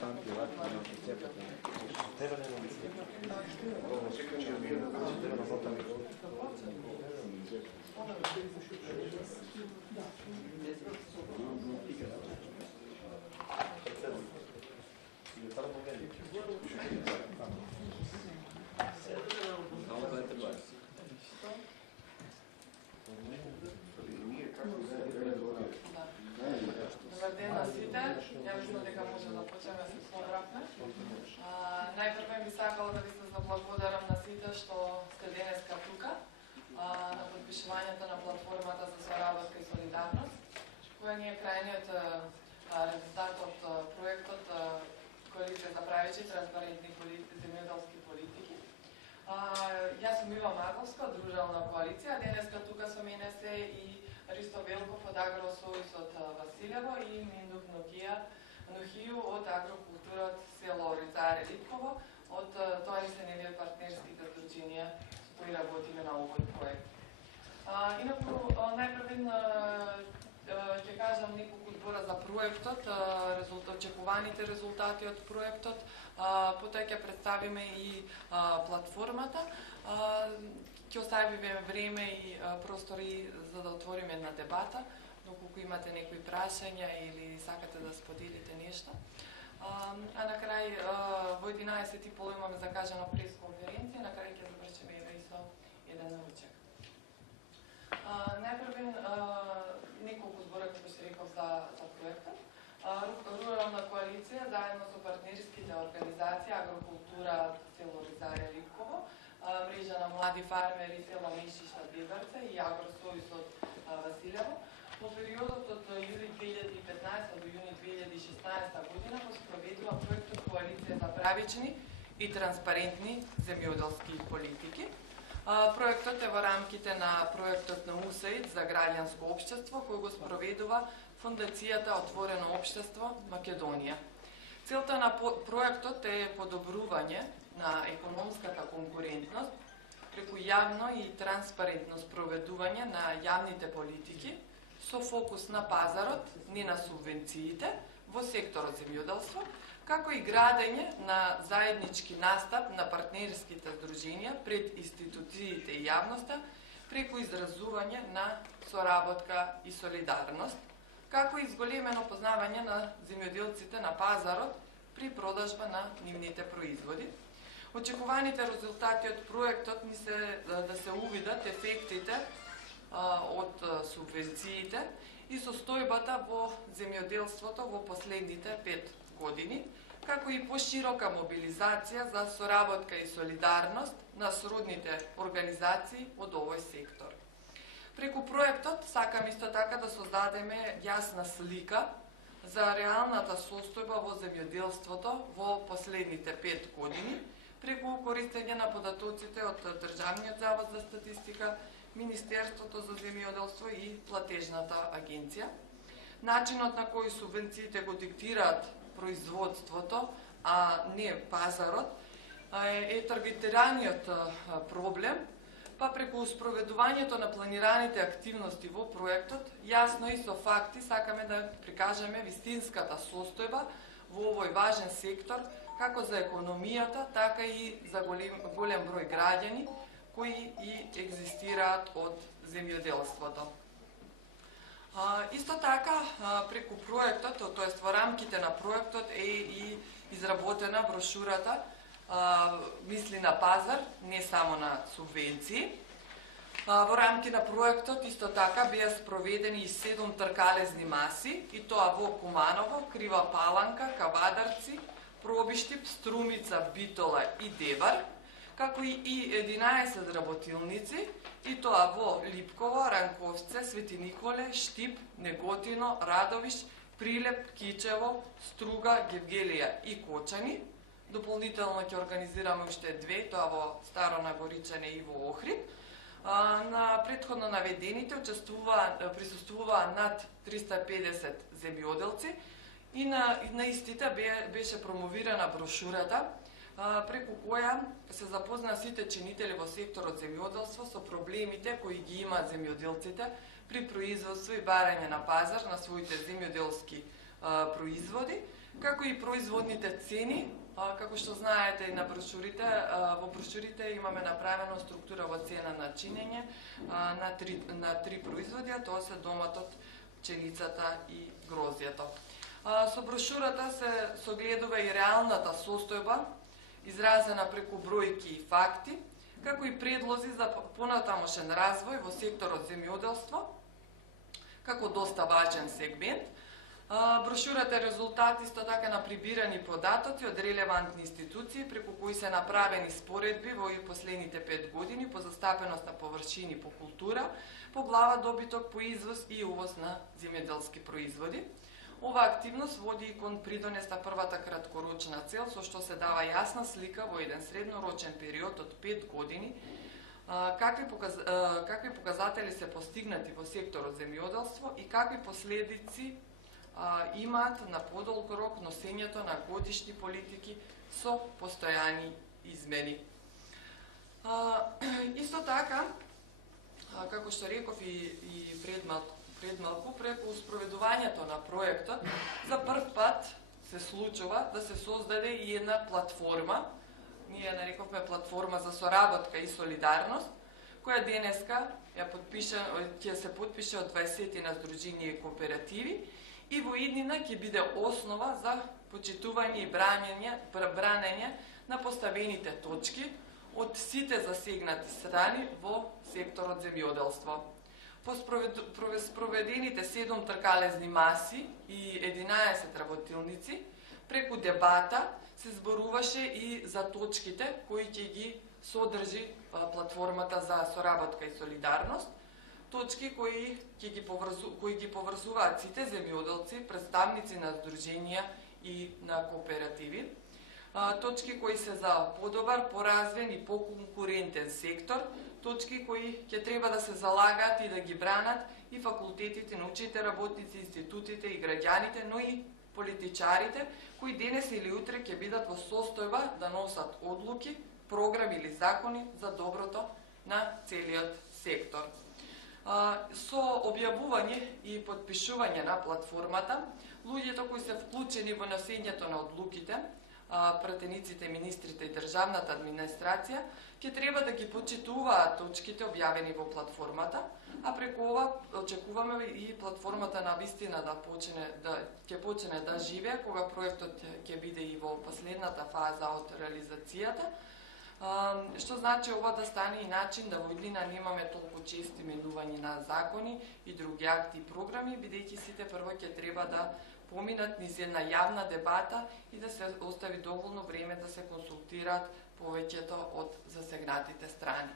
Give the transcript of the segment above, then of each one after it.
tanti ovakvi cijepati. Treba ne nam Добар ден на сите. Ја мислам дека може да почнеме со собравме. Најпрво би сакала да ви се заблагодарам на сите што сте денеска тука на подпишувањето на платформата за соработка и солидарност, која ни е крајниот резултат од проектот Коалиција за правични, транспарентни земјоделски политики. Јас сум Ива Маковска од Дружелна коалиција, денеска тука со мене се и Ристо Велков од Агросојуз од Василево и Миндук Нухију од Агрокултура од село Орицаре Липково, од тоа се нели партнерските здруженија со кои работиме на овој проект. Инаку, најпрво ќе кажам неколку збора за проектот, очекуваните резултати од проектот, потоа ќе представиме и платформата. Ќе оставиме време и простори за да отвориме една дебата, доколку имате некои прашања или сакате да споделите нешто. А на крај, во 11:30 имаме закажана пресконференција, на крај ќе завршиме и со еден наручек. Најпрво неколку збора, како што реков, за проектот. Рурална коалиција, заедно со партнерските организации Агрокултура село Орицаре Липково, мрежа на млади фармери село Мишиша Дебарце и Агросојуз од Василево, во периодот од јули 2015 до јуни 2016 година го спроведува проектот Коалиција за правични и транспарентни земјоделски политики. Проектот е во рамките на проектот на УСАИД за граѓанско општество, кој го спроведува Фондацијата Отворено општество Македонија. Целта на проектот е подобрување на економската конкурентност преку јавно и транспарентно спроведување на јавните политики со фокус на пазарот, не на субвенциите, во секторот земјоделство, како и градење на заеднички настап на партнерските здруженија пред институциите и јавноста преку изразување на соработка и солидарност, како и зголемено познавање на земјоделците на пазарот при продажба на нивните производи. Очекуваните резултати од проектот ни се да се увидат ефектите од субвенциите и состојбата во земјоделството во последните 5 години, како и поширока мобилизација за соработка и солидарност на сродните организации од овој сектор. Преку проектот сакам исто така да создадеме јасна слика за реалната состојба во земјоделството во последните 5 години, преку користење на податоците од Државниот завод за статистика, Министерството за земјоделство и Платежната агенција. Начинот на кој субвенциите го диктираат производството, а не пазарот, е таргетираниот проблем, па преку спроведувањето на планираните активности во проектот, јасно и со факти сакаме да прикажеме вистинската состојба во овој важен сектор, како за економијата, така и за голем број граѓани кои и екзистираат од земјоделството. Исто така, преку проектот, тоест во рамките на проектот е и изработена брошурата Мисли на пазар, не само на субвенции. Во рамки на проектот исто така беа спроведени и 7 тркалезни маси, и тоа во Куманово, Крива Паланка, Кавадарци, Пробиштип, Струмица, Битола и Девар, како и 11 работилници, и тоа во Липково, Ранковце, Свети Николе, Штип, Неготино, Радовиш, Прилеп, Кичево, Струга, Гевгелија и Кочани. Дополнително ќе организираме уште 2, тоа во Старо Нагоричане и во Охрид. На предходно наведените присуствуваа над 350 земјоделци и на истите беше промовирана брошурата преку која се запозна сите чинители во секторот земјоделство со проблемите кои ги имаат земјоделците при производство и барање на пазар на своите земјоделски производи, како и производните цени. Како што знаете и на брошурите, во брошурите имаме направено структура во цена на чинење на три производи, а тоа се доматот, пченицата и грозјето. Со брошурата се согледува и реалната состојба, изразена преку бројки и факти, како и предлози за понатамошен развој во секторот земјоделство, како доста важен сегмент. Брошурата е резултат исто така на прибирани податоци од релевантни институции, преку кои се направени споредби во последните 5 години по застапеност на површини по култура, по глава добиток по извоз и увоз на земјоделски производи. Ова активност води и кон придонес на првата краткорочна цел, со што се дава јасна слика во еден среднорочен период од 5 години, какви показатели се постигнати во секторот земјоделство и какви последици имаат на подолг рок носењето на годишни политики со постојани измени. Исто така, како што реков и предмалку, преку спроведувањето на проектот, за прв пат се случува да се создаде и една платформа, ние нарековме платформа за соработка и солидарност, која денеска ќе се подпише од 20 на здруженија и кооперативи, и во иднина ќе биде основа за почитување и бранење на поставените точки од сите засегнати страни во секторот земјоделство. По спроведените 7 тркалезни маси и 11 работилници, преку дебата се зборуваше и за точките кои ќе ги содржи платформата за соработка и солидарност, точки кои ги поврзуваат сите земјоделци, представници на здруженија и на кооперативи, точки кои се за подобар, поразвен и поконкурентен сектор, точки кои ќе треба да се залагаат и да ги бранат и факултетите, научните работници, институтите и граѓаните, но и политичарите, кои денес или утре ќе бидат во состојба да носат одлуки, програми или закони за доброто на целиот сектор. Со објавување и подпишување на платформата, луѓето кои се вклучени во носењето на одлуките, пратениците, министрите и државната администрација, ќе треба да ги почитуваат точките објавени во платформата, а преку ова очекуваме и платформата на вистина ќе почне да живее, кога проектот ќе биде и во последната фаза од реализацијата, што значи ова да стане и начин да во иднина немаме толку чести менувања на закони и други акти и програми, бидејќи сите прво ќе треба да поминат низ една јавна дебата и да се остави доволно време да се консултираат повеќето од засегнатите страни.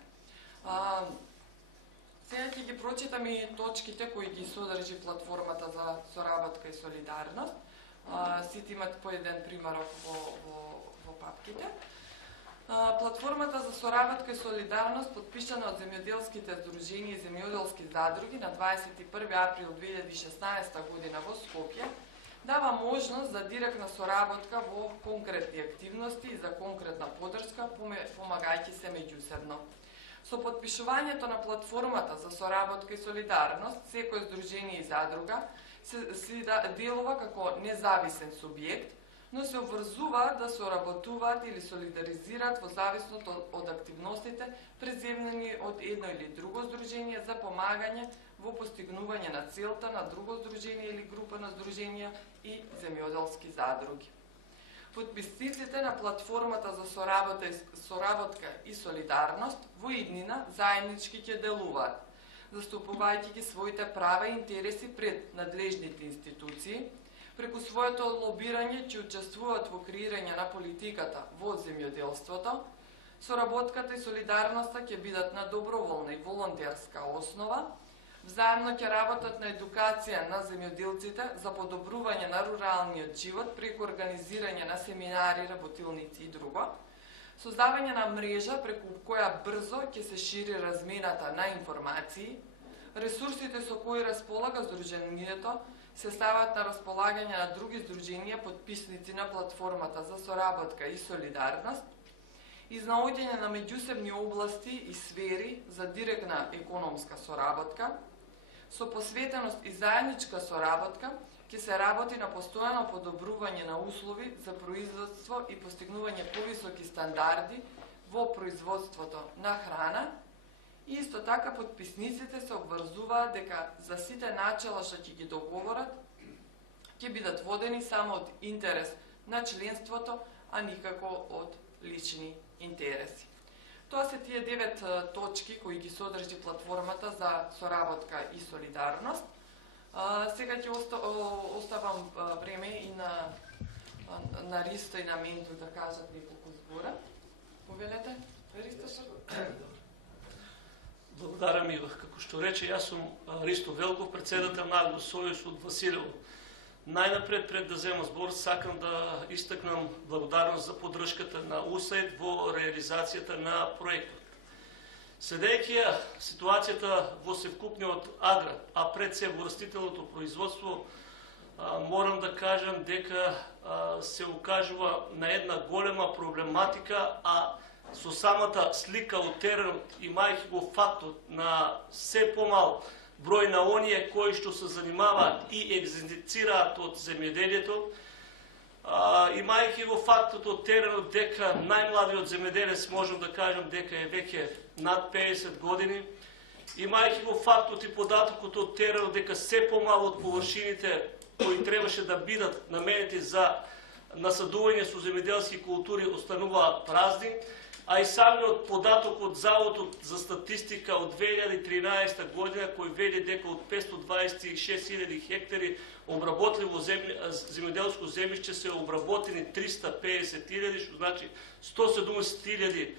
Сега ќе ги прочитам и точките кои ги содржи платформата за соработка и солидарност. Сите имат по еден примерок во папките. Платформата за соработка и солидарност, подпишана од земјоделските здруженија и земјоделски задруги на 21 април 2016 година во Скопје, дава можност за директна соработка во конкретни активности и за конкретна подршка, помагајќи се меѓусебно. Со подпишувањето на платформата за соработка и солидарност, секој здружение и задруга се делува како независен субјект, но се обврзуваат да соработуваат или солидаризираат во зависност од активностите преземнени од едно или друго здружение за помагање во постигнување на целта на друго здружение или група на здруженија и земјоделски задруги. Подписниците на платформата за соработка и солидарност во иднина заеднички ќе делуваат, заступувајќи ги своите права и интереси пред надлежните институции, преку своето лобирање ќе учествуваат во креирање на политиката во земјоделството. Соработката и солидарноста ќе бидат на доброволна и волонтерска основа. Взаемно ќе работат на едукација на земјоделците за подобрување на руралниот живот преку организирање на семинари, работилници и друго. Создавање на мрежа преку која брзо ќе се шири размената на информации. Ресурсите со кои располага здруженијето се стават на располагање на други здруженија подписници на платформата за соработка и солидарност, изнаоѓање на меѓусебни области и сфери за директна економска соработка, Со посветеност и заедничка соработка ќе се работи на постојано подобрување на услови за производство и постигнување повисоки стандарди во производството на храна. И исто така подписниците се обврзуваат дека за сите начела што ќе ги договорат ќе бидат водени само од интерес на членството, а никако од лични интереси. Тоа се тие 9 точки кои ги содржи платформата за соработка и солидарност. Сега ќе оставам време и на Ристо и на Менто да кажат неколку збора. Повелете, Ристо? Благодарам и како што рече, јас сум Ристо Велков, председател на Агросојуз од Василево. Најнапред, пред да земам збор, сакам да истакнам благодарност за поддршката на УСАИД во реализацијата на проектот. Следејќи ја ситуацијата во севкупниот аграр, а пред се во растителното производство, морам да кажам дека се укажува на една голема проблематика, а со самата слика од теренот, имајќи го фактот на се помал број на оние кои што се занимаваат и екзерцираат од земјоделието, имајќи го фактот од теренот дека најмладиот земјоделец можам да кажам дека е веќе над 50 години, имајќи го фактот и податокот од теренот дека се помал од површините кои требаше да бидат наменети за насадување со земјоделски култури остануваат празни, а и самиот податок од Заводот за статистика од 2013 година кој вели дека од 526.000 хектари обработливо земјоделско земјиште се обработени 350.000, што значи 170.000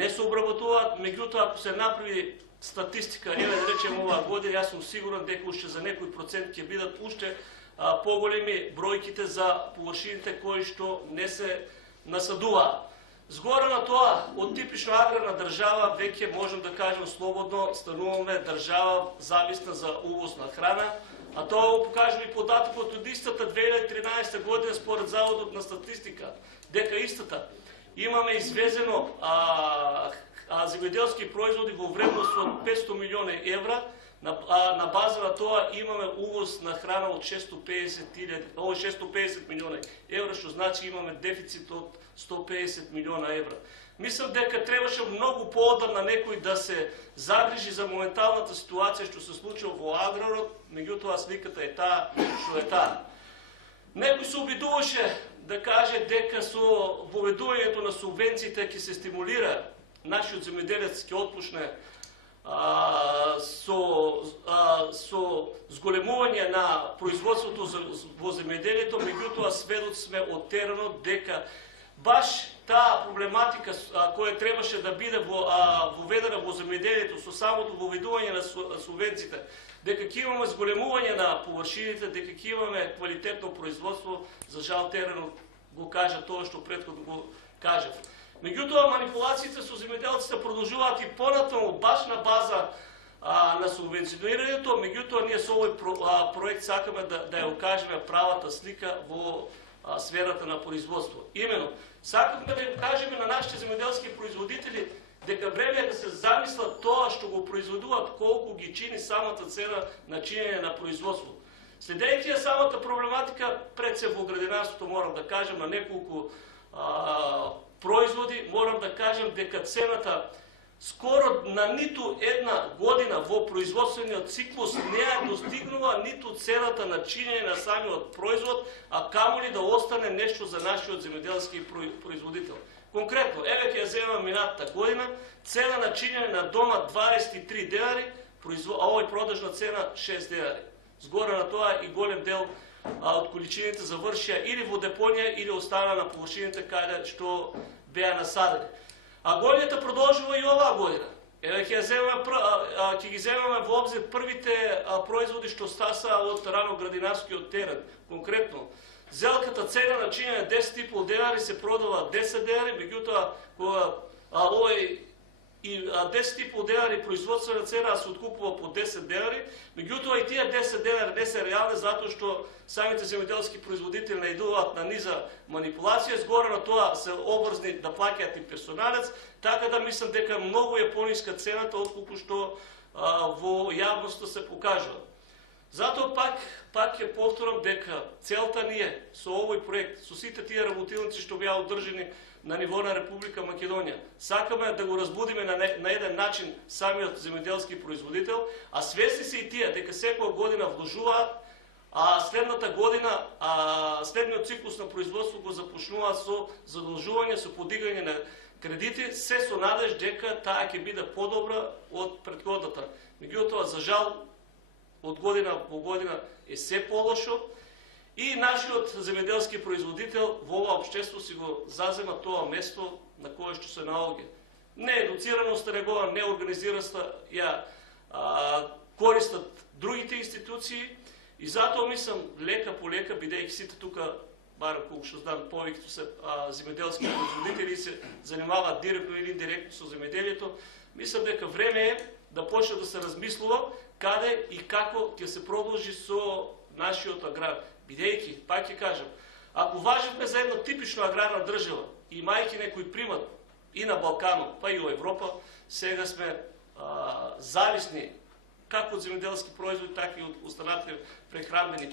не се обработуваат. Меѓутоа, ако се направи статистика, еве да речем оваа година, јас сум сигурен дека уште за некој процент ќе бидат уште поголеми бројките за површините кои што не се насадуваат. Згора на тоа, од типично аграрна држава, веќе можем да кажем слободно, стануваме држава зависна за увоз на храна, а тоа го покажува и податокот од истата 2013 година според Заводот на статистика, дека истата имаме извезено земјоделски производи во вредност од 500 милиони евра, на база на тоа имаме увоз на храна од 650 милиони евра, што значи имаме дефицит од 150 милиона евра. Мислам дека требаше многу поодамна некој да се загрижи за моменталната ситуација што се случува во аграрот, меѓутоа сликата е таа што е таа. Некој се обидуваше да каже дека со воведувањето на субвенциите ќе се стимулира нашиот земјоделец ќе отпушне со зголемување на производството во земјоделието, меѓутоа сведоци сме од теренот дека баш таа проблематика која требаше да биде воведена во земјоделието со самото воведување на субвенциите, дека ќе имаме зголемување на површините, дека ќе имаме квалитетно производство, за жал теренот го кажа тоа што претходно го кажав. Меѓутоа, манипулациите со земјоделците продолжуваат и понатаму баш на база на субвенционирањето, меѓутоа ние со овој проект сакаме да ја окажеме правата слика во сферата на производство. Имено, сакаме да ја кажеме на нашите земјоделски производители дека време е да се замислат тоа што го произведуваат, колку ги чини самата цена на чинење на производство. Следејќи ја самата проблематика, пред се во градинарството морам да кажем на неколку производи, морам да кажем дека цената скоро на ниту една година во производствениот циклус не ја достигнува ниту цената на чинење на самиот производ, а камоли да остане нешто за нашиот земјоделски производител. Конкретно, еве ќе ја земам минатата година, цена на чинење на дома 23 денари, а овој продажна цена 6 денари. Згора на тоа и голем дел од количините завршија или во депонија или остана на површините каде што беа насадени. Агонијата продолжува и оваа година. Еве ќе ги земаме во обзир првите производи што стаса од раноградинарскиот терен. Конкретно, зелката цена на чинење 10,5 денари се продава 10 денари, меѓутоа кога овој и 10,5 денари производствена цена се откупува по 10 денари, меѓутоа и тие 10 денари не се реални затоа што самите земјоделски производители наидуваат на низа манипулација, згора на тоа се обврзни да плаќаат и персоналец, така да мислам дека многу е пониска цената отколку што во јавноста се покажува. Затоа пак ќе повторам дека целта ни е со овој проект, со сите тие работилници што беа одржани на ниво на Република Македонија, сакаме да го разбудиме на еден начин самиот земјоделски производител, а свесни се и тие дека секоја година вложуваат, а следната година, следниот циклус на производство го започнува со задолжување, со подигање на кредити, се со надеж дека таа ќе биде подобра од претходната. Меѓутоа, за жал, од година во година е се полошо и нашиот земјоделски производител во ова општество си го зазема тоа место на кое што се наоѓа. Неедуцираноста негова, неорганизираноста ја користат другите институции и затоа мислам лека по лека, бидејќи сите тука, барем колку што знам, повеќето се земјоделски производители се занимаваат директно или индиректно со земјоделието, мислам дека време е да почне да се размислува каде и како ќе се продолжи со нашиот аграр. Бидејќи, пак ќе кажам, ако важевме за една типично аграрна држава, имајќи некој примат и на Балканот, па и во Европа, сега сме зависни како од земјоделски производи, така и од останатите прехранбени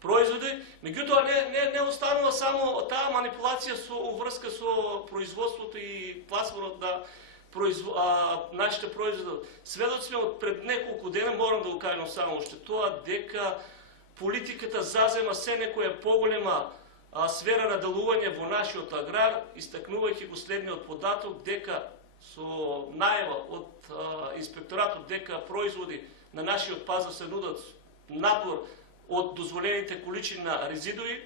производи. Меѓутоа не останува само таа манипулација со врска со производството и пласманот на нашите производи. Сведоци сме од пред неколку дена, морам да го кажам само уште тоа, дека политиката зазема се некоја поголема сфера на делување во нашиот аграр, истакнувајќи го следниот податок дека со најава од инспекторатот дека производи на нашиот пазар се нудат надвор од дозволените количини на резидуи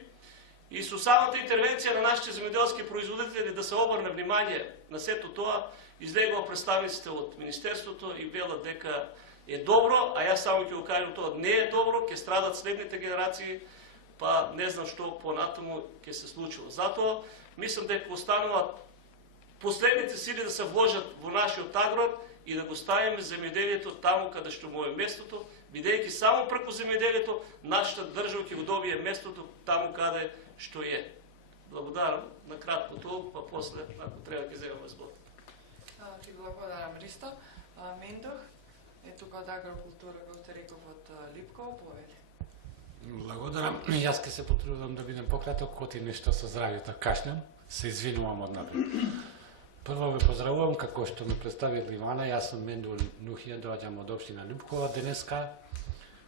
и со самата интервенција на нашите земјоделски производители да се обрне внимание на сето тоа, излегува представниците од Министерството и велат дека е добро, а јас само ќе го кажам тоа, не е добро, ќе страдат следните генерации, па не знам што понатаму ќе се случува. Затоа мислам дека остануваат последните сили да се вложат во нашиот аграр и да го ставиме земјоделието таму каде што му е местото, бидејќи само преку земјоделието нашата држава ќе го добие местото таму каде што е. Благодарам на кратко тоа, па после ако треба ќе земеме збор. Ти благодарам, Ристо. Мендох е тука од агрокултура, како те реков, од Липково, повели. Благодарам. Јас ќе се потрудам да бидем пократок, коти нешто со здравјето кашнем. Се извинувам однапред. Прво ве поздравувам, како што ме представи Ливана, јас сум Мендул Нухија, доаѓам од општина Липкова. Денеска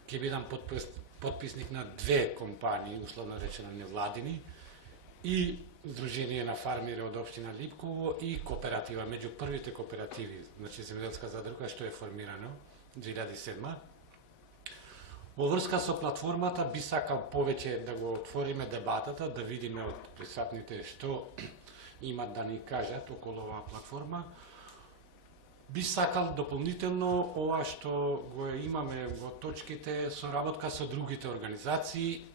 ќе бидам подписник на две компании, условно речено невладини, и Сдружение на фармери од општина Липково и кооператива, меѓу првите кооперативи, значи земјоделска задружка што е формирано 2007. Во врска со платформата би сакал повеќе да го отвориме дебатата, да видиме од присутните што имат да ни кажат околу оваа платформа. Би сакал дополнително ова што го имаме во точките соработка со другите организации.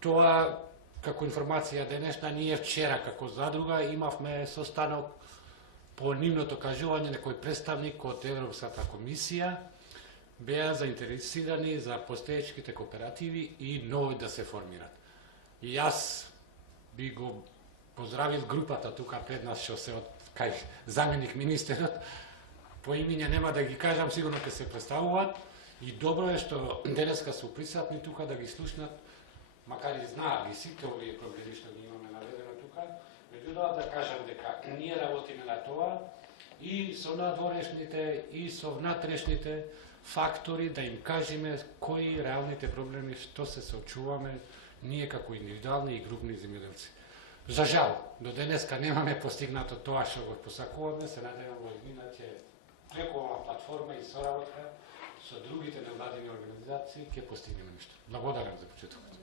Тоа како информација денешна, ние вчера како задруга имавме состанок по нивното кажување некој представник од Европската комисија, беа заинтересирани за постоечките кооперативи и нови да се формират. И јас би го поздравил групата тука пред нас што се од кај заменик министерот, по имиња нема да ги кажам, сигурно ќе се представуваат и добро е што денеска се присутни тука да ги слушнат, макар и знаат ги сите овие проблеми што ги имаме наведено тука, меѓутоа да кажам дека ние работиме на тоа и со надворешните и со внатрешните фактори да им кажеме кои реалните проблеми што се соочуваме ние како индивидуални и групни земјоделци. За жал, до денеска немаме постигнато тоа што го посакуваме, се надевам во иднина ќе преку оваа платформа и соработка со другите невладини организации ќе постигнеме нешто. Благодарам за почетокот.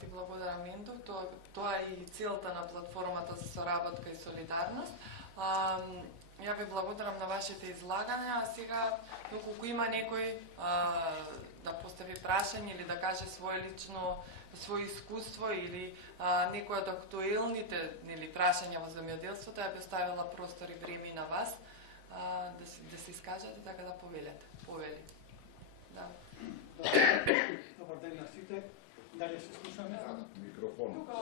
Ти благодарам, Мендов. Тоа е и целта на платформата за соработка и солидарност. Ја ви благодарам на вашите излагања, а сега, доколку има некој да постави прашање или да каже своје искуство или некој од актуелните прашања во земјоделството, ја би оставила простор и време на вас да се искажете, така да повелете. Повели. Да. Добар ден на сите. Дали се слушаме? Микрофон. Тука,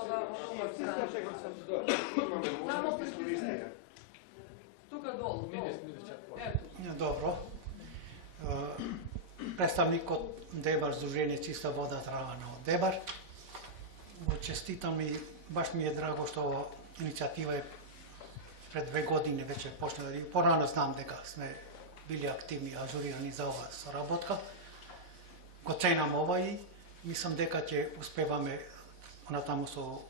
Тука долу. Ето. Добро. Представник од Дебар, Сдружение Чиста вода Травана од Дебар. Го честитам и баш ми е драго што ова иницијатива е пред 2 години веќе почна да порано знам дека сме били активни, ажурирани за ова соработка. Го ценам ова и мислам дека ќе успеваме натаму со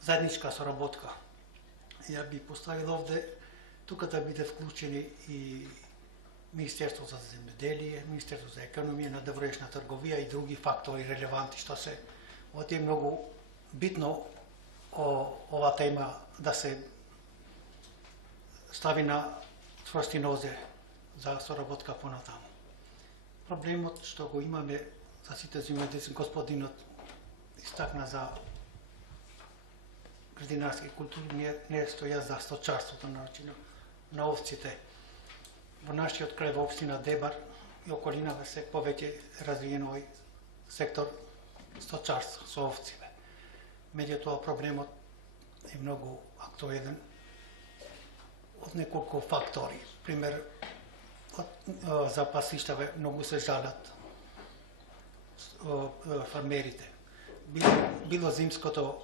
заедничка соработка. Ја би поставил овде тука да биде вклучени и Министерство за земјоделие, Министерство за економија, надвоешна трговија и други фактори релевантни што се. Ова е многу битно ова тема да се стави на чврсти нозе за соработка понатаму. Проблемот што го имаме за сите земјоделци, господинот истакна за градинарски култури, не стоја за сточарството, на овците. Во нашиот крај во општина Дебар и околинава се повеќе развиен овој сектор сточарство со овците. Меѓутоа проблемот е многу актуелен од неколку фактори. Пример, за пасиштаве многу се жалат фармерите. Било зимското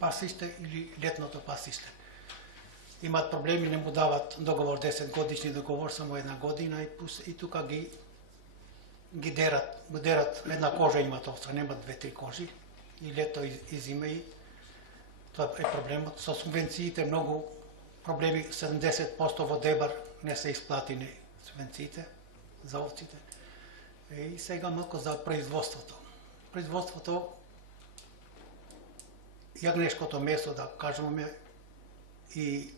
пасиште или летното пасиште. Имаат проблеми, не му дават договор 10 годишни договор, само 1 година и тука ги дерат една кожа имат овца, немат 2-3 кожи и лето и зима и тоа е проблемот. Со субвенциите многу проблеми, 70% во Дебар не се исплатени субвенциите за овците. И сега малку за производството. Производството, јагнешкото месо, да кажеме, и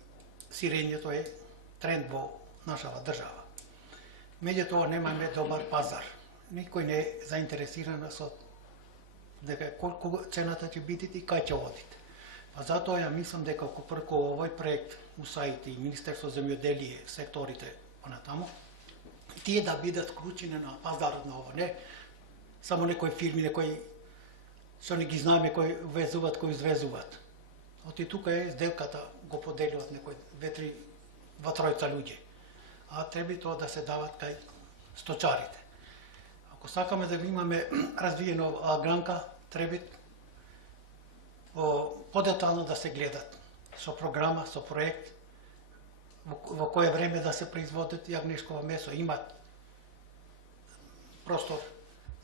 сирењето е тренд во нашава држава. Меѓутоа немаме добар пазар. Никој не е заинтересиран со дека колку цената ќе биде и кај ќе одите. Па затоа ја мислам дека преку овој проект УСАИД и Министерство за земјоделие, секторите понатаму, тие да бидат вклучени на пазарот на ова, не само некои фирми, некои што не ги знаеме кои везуваат, кои извезуваат. Оти тука е сделката, го поделуваат некои 2-3 луѓе. А треба тоа да се дават кај сточарите. Ако сакаме да имаме развиено агранка, треба подетално да се гледат со програма, со проект, во кое време да се производат јагнешково месо. Имат простор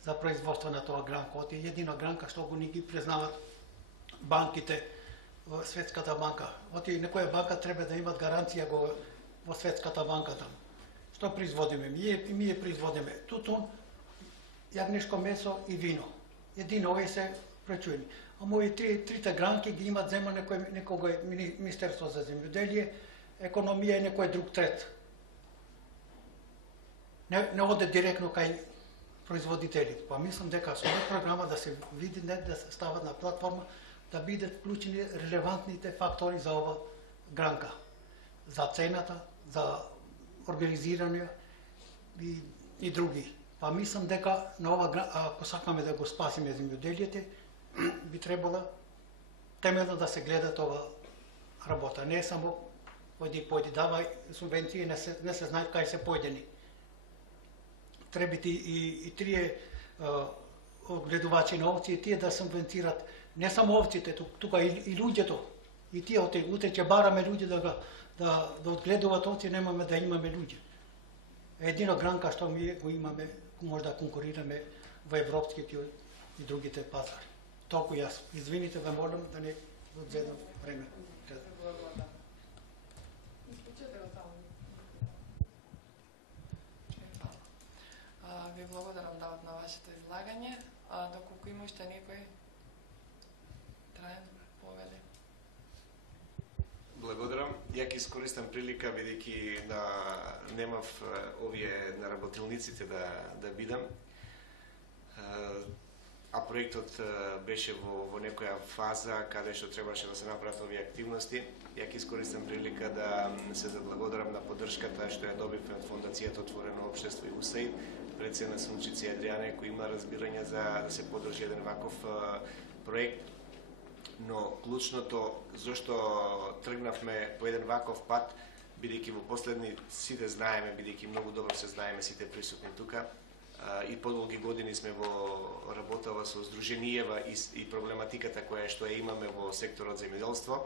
за производство на тоа гранко. Оти едина гранка што го не ги признават банките, Светската банка. Оти некоја банка треба да имат гаранција во Светската банка таму. Што производиме? Ние производиме тутун, јагнешко месо и вино. Едино овие се пречуени. Ама овие трите гранки ги имат зема некој Министерство за земјоделие, економија и некој друг трет. Не оде директно кај производителите. Па мислам дека со оваа програма да се види, да се стават на платформа, да бидат вклучени релевантните фактори за ова гранка. За цената, за организирање и други. Па мислам дека на ова, ако сакаме да го спасиме земјоделието, би требало темелно да се гледа ова работа. Не само појди давај субвенции, не се знаат кај се појдени. Требите и трие гледувачи на овци, тие да субвенцират не само овците, тука и луѓето. И тие утре ќе бараме луѓе да одгледуваат овци, немаме да имаме луѓе. Едино гранка што ми го имаме, може да конкурираме во европските и другите пазари. Толку јас. Извините, ве молам да не одзедам време. Ви благодарам на вашето излагање. Доколку има уште некој траен поведе. Благодарам. Ја ќе искористам прилика, бидејќи немав овие на работилниците да бидам. А проектот беше во некоја фаза каде што требаше да се направат овие активности. Ја ќе искористам прилика да се заблагодарам на поддршката што ја добив од Фондацијата Отворено општество и УСАИД, председна Сунчица Адријана, кој има разбирање за да се поддржи еден ваков проект. но клучното зашто тргнавме по еден ваков пат, бидејќи во последни сите знаеме, бидејќи многу добро се знаеме сите присутни тука, и подолги години сме во работава со здруженијева и проблематиката која што ја имаме во секторот земјоделство,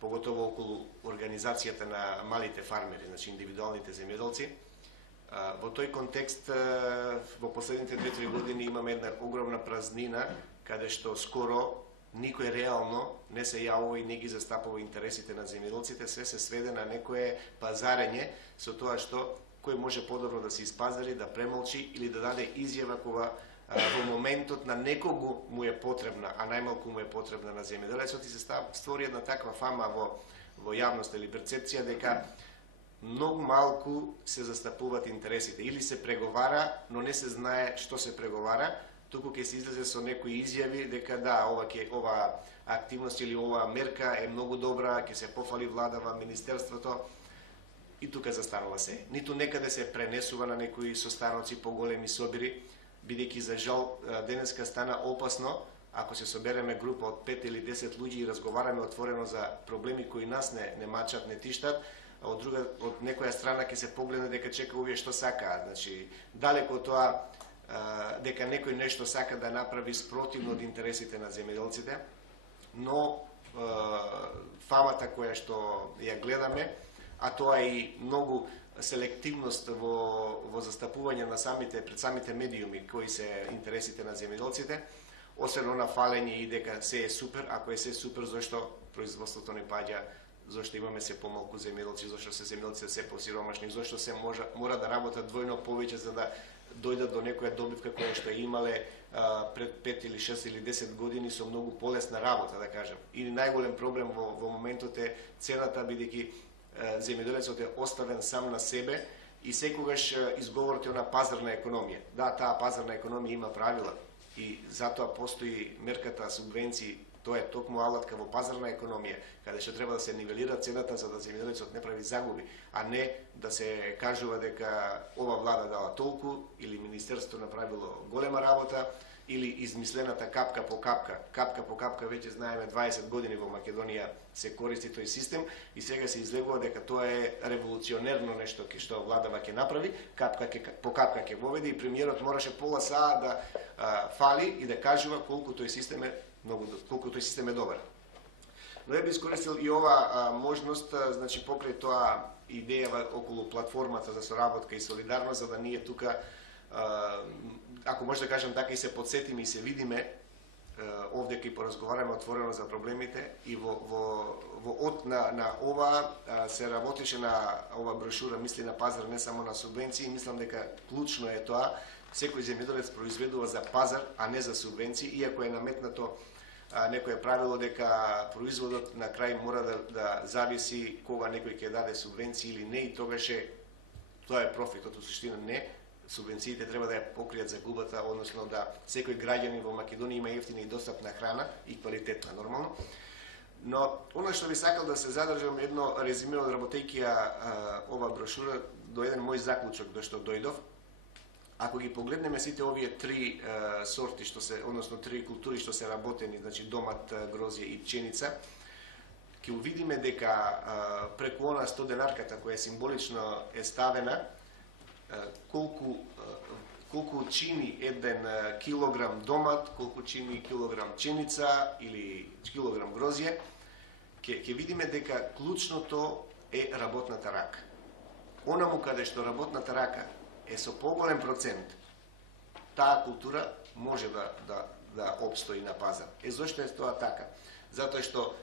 поготово околу организацијата на малите фармери, значи индивидуалните земјоделци. Во тој контекст, во последните 2-3 години имаме една огромна празнина, каде што скоро никој реално не се јавува и не ги застапува интересите на земјоделците, све се сведе на некое пазарење со тоа што кој може подобро да се испазари, да премолчи или да даде изјава кога во моментот на некого му е потребна, а најмалку му е потребна на земјоделецот, и се створи една таква фама во јавност или перцепција дека многу малку се застапуваат интересите, или се преговара, но не се знае што се преговара, туку ќе се излезе со некои изјави дека да, ова активност или ова мерка е многу добра, ќе се пофали владава, министерството, и тука застанува се. Ниту некаде се пренесува на некои состаноци, поголеми собири, бидејќи за жал денеска стана опасно, ако се собереме група од 5 или 10 луѓе и разговараме отворено за проблеми кои нас не мачат, не тиштат, а од некоја страна ќе се погледне дека чека овие што сакаат. Значи, далеко од тоа дека некој нешто сака да направи спротивно од интересите на земјоделците, но фамата која што ја гледаме, а тоа е и многу селективност во застапување на пред самите медиуми кои се интересите на земјоделците, освен она фалење и дека се е супер, ако е се супер, зашто производството не паѓа, зашто имаме се помалку земјоделци, зашто се земјоделците се посиромашни, зашто се мора да работат двојно повеќе за да дојдат до некоја добивка која што имале пред 5 или 6 или 10 години со многу полесна работа, да кажем. И најголем проблем во моментот е цената, бидејќи земјоделецот е оставен сам на себе и секогаш изговорот е на пазарна економија. Да, таа пазарна економија има правила и затоа постои мерката субвенции, тоа е токму алатка во пазарна економија, каде што треба да се нивелира цената за да земјоделецот не прави загуби, а не да се кажува дека ова влада дала толку или министерството направило голема работа, или измислената капка по капка. Капка по капка веќе знаеме 20 години во Македонија се користи тој систем и сега се излегува дека тоа е револуционерно нешто што владава ќе направи, капка по капка ќе воведе и премиерот мораше пола саа да фали и да кажува колку тој систем е добар. Но ја би искористил и ова можност, значи покрај тоа идеја околу платформата за соработка и солидарност, за да ние тука ако може да кажем така и се подсетиме и се видиме овде кај поразговараме отворено за проблемите и на ова се работеше на ова брошура мисли на пазар, не само на субвенции. Мислам дека клучно е тоа секој земјоделец произведува за пазар, а не за субвенции, иако е наметнато некое правило дека производот на крај мора да зависи кога некој ќе даде субвенции или не, и тогаш тоа е профитот, у суштина не. Субвенциите треба да ја покријат загубата, односно да секој граѓанин во Македонија има ефтина и достапна храна и квалитетна нормално. Но она што би сакал да се задржам едно резиме од работејќи ова брошура до еден мој заклучок до што дојдов. Ако ги погледнеме сите овие три сорти односно три култури што се работени, значи домат, грозје и пченица, ќе увидиме дека преку она 100 денарката која символично е ставена, колку чини еден килограм домат, колку чини килограм пченица или килограм грозје, ќе видиме дека клучното е работната рака. Онаму каде што работната рака е со поголем процент, таа култура може да обстои на пазар. Зошто е тоа така? Затоа што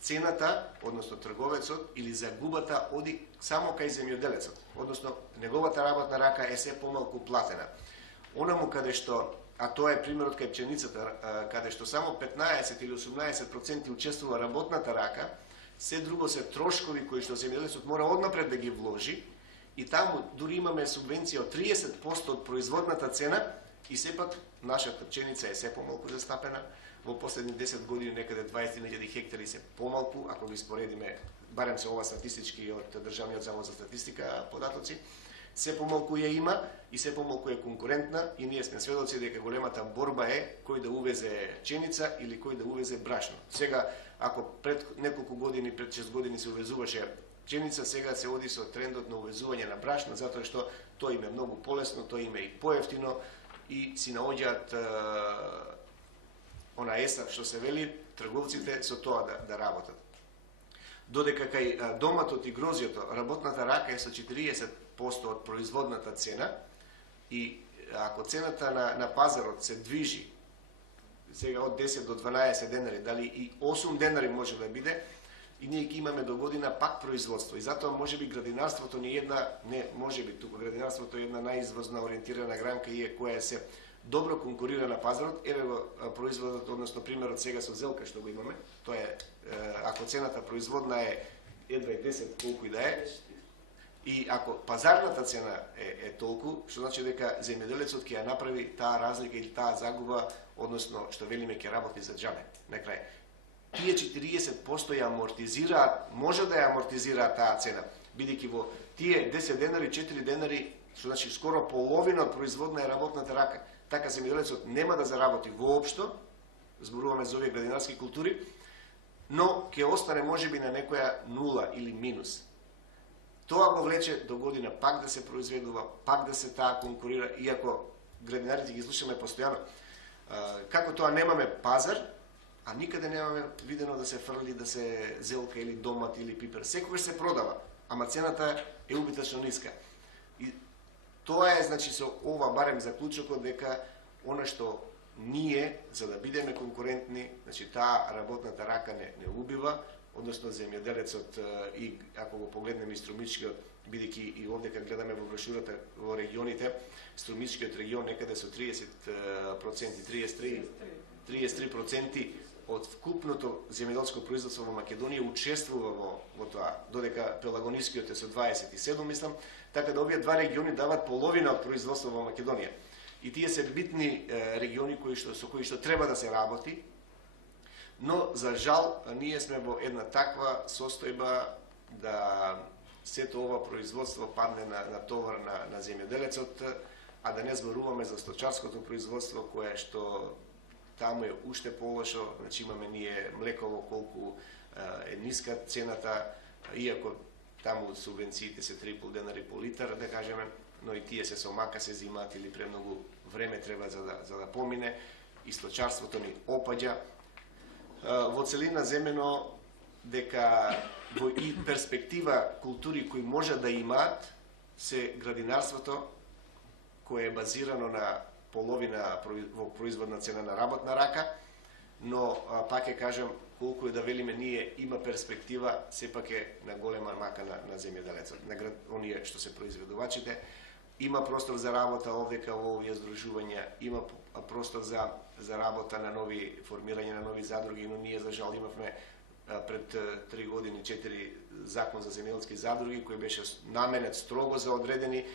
цената, односно трговецот или загубата оди само кај земјоделецот, односно неговата работна рака е се помалку платена. Онаму каде што, а тоа е примерот кај пченицата, каде што само 15 или 18% учествува работната рака, се друго се трошкови кои што земјоделецот мора однапред да ги вложи, и таму дури имаме субвенција од 30% од производната цена, и сепак нашата пченица е се помалку застапена. Во последни 10 години некаде 20.000 хектари се помалку, ако ги споредиме, барем се ова статистички од Државниот завод за статистика податоци, се помалку ја има и се помалку е конкурентна и ние сме сведоци дека големата борба е кој да увезе пченица или кој да увезе брашно. Сега, ако пред неколку години, пред 6 години се увезуваше пченица, сега се оди со трендот на увезување на брашно, затоа што тоа им е многу полесно, тоа им е и поевтино и си наоѓаат она есав што се вели трговците со тоа да работат. Додека кај доматот и грозјото работната рака е со 40% од производната цена и ако цената на пазарот се движи сега од 10 до 12 денари, дали и 8 денари може да биде, и ние ги имаме до година пак производство. И затоа можеби градинарството не една, не можеби туку градинарството е една најизвозна ориентирана гранка и е која се добро конкурира на пазарот. Еве го производот, односно примерот сега со зелка што го имаме. Тоа е ако цената производна е едва и 10 колку и да е, и ако пазарната цена е толку, што значи дека земјоделецот ќе ја направи таа разлика или таа загуба, односно што велиме ќе работи за џабе на крај. Тие 40% ја амортизираат, може да ја амортизираат таа цена, бидејќи во тие 10 денари, 4 денари, што значи скоро половина од производна е работната рака. Така земјоделецот нема да заработи воопшто, зборуваме за овие градинарски култури, но ќе остане можеби на некоја нула или минус. Тоа го влече до година пак да се произведува, пак да се таа конкурира, иако градинарите ги слушаме постојано. Како тоа немаме пазар, а никаде немаме видено да се фрли, да се зелка или домат или пипер. Секогаш се продава, ама цената е убитачно ниска. И тоа е, значи, со ова барем заклучокот дека она што ние, за да бидеме конкурентни, значи таа работната рака не убива, односно земјоделецот и ако го погледнеме и струмичкиот, бидејќи и овде кога гледаме во брошурата во регионите, струмичкиот регион некаде со 30%, 33% од вкупното земјоделско производство во Македонија учествува во тоа, додека Пелагонискиот е со 27, мислам, така да овие два региони дават половина од производство во Македонија. И тие се битни региони со кои што треба да се работи, но за жал ние сме во една таква состојба да сето ова производство падне на товар на земјоделецот, а да не зборуваме за сточарското производство кое што таму е уште полошо, значи имаме ние млеково колку е ниска цената, иако таму субвенциите се 3,5 денари по литар, да кажеме, но и тие се со мака се зимаат или премногу време треба за да помине, и сточарството ни опаѓа. Во целина земено дека во и перспектива култури кои може да имаат се градинарството кое е базирано на половина во производна цена на работна рака, но пак ќе кажам, колку е да велиме ние има перспектива, сепак е на голема мака на земјоделецот, на оние што се произведувачите. Има простор за работа овдека во овие здружувања, има простор за работа на нови, формирање на нови задруги, но ние за жал имавме пред 3 години 4 закон за земјоделски задруги кој беше наменет строго за одредени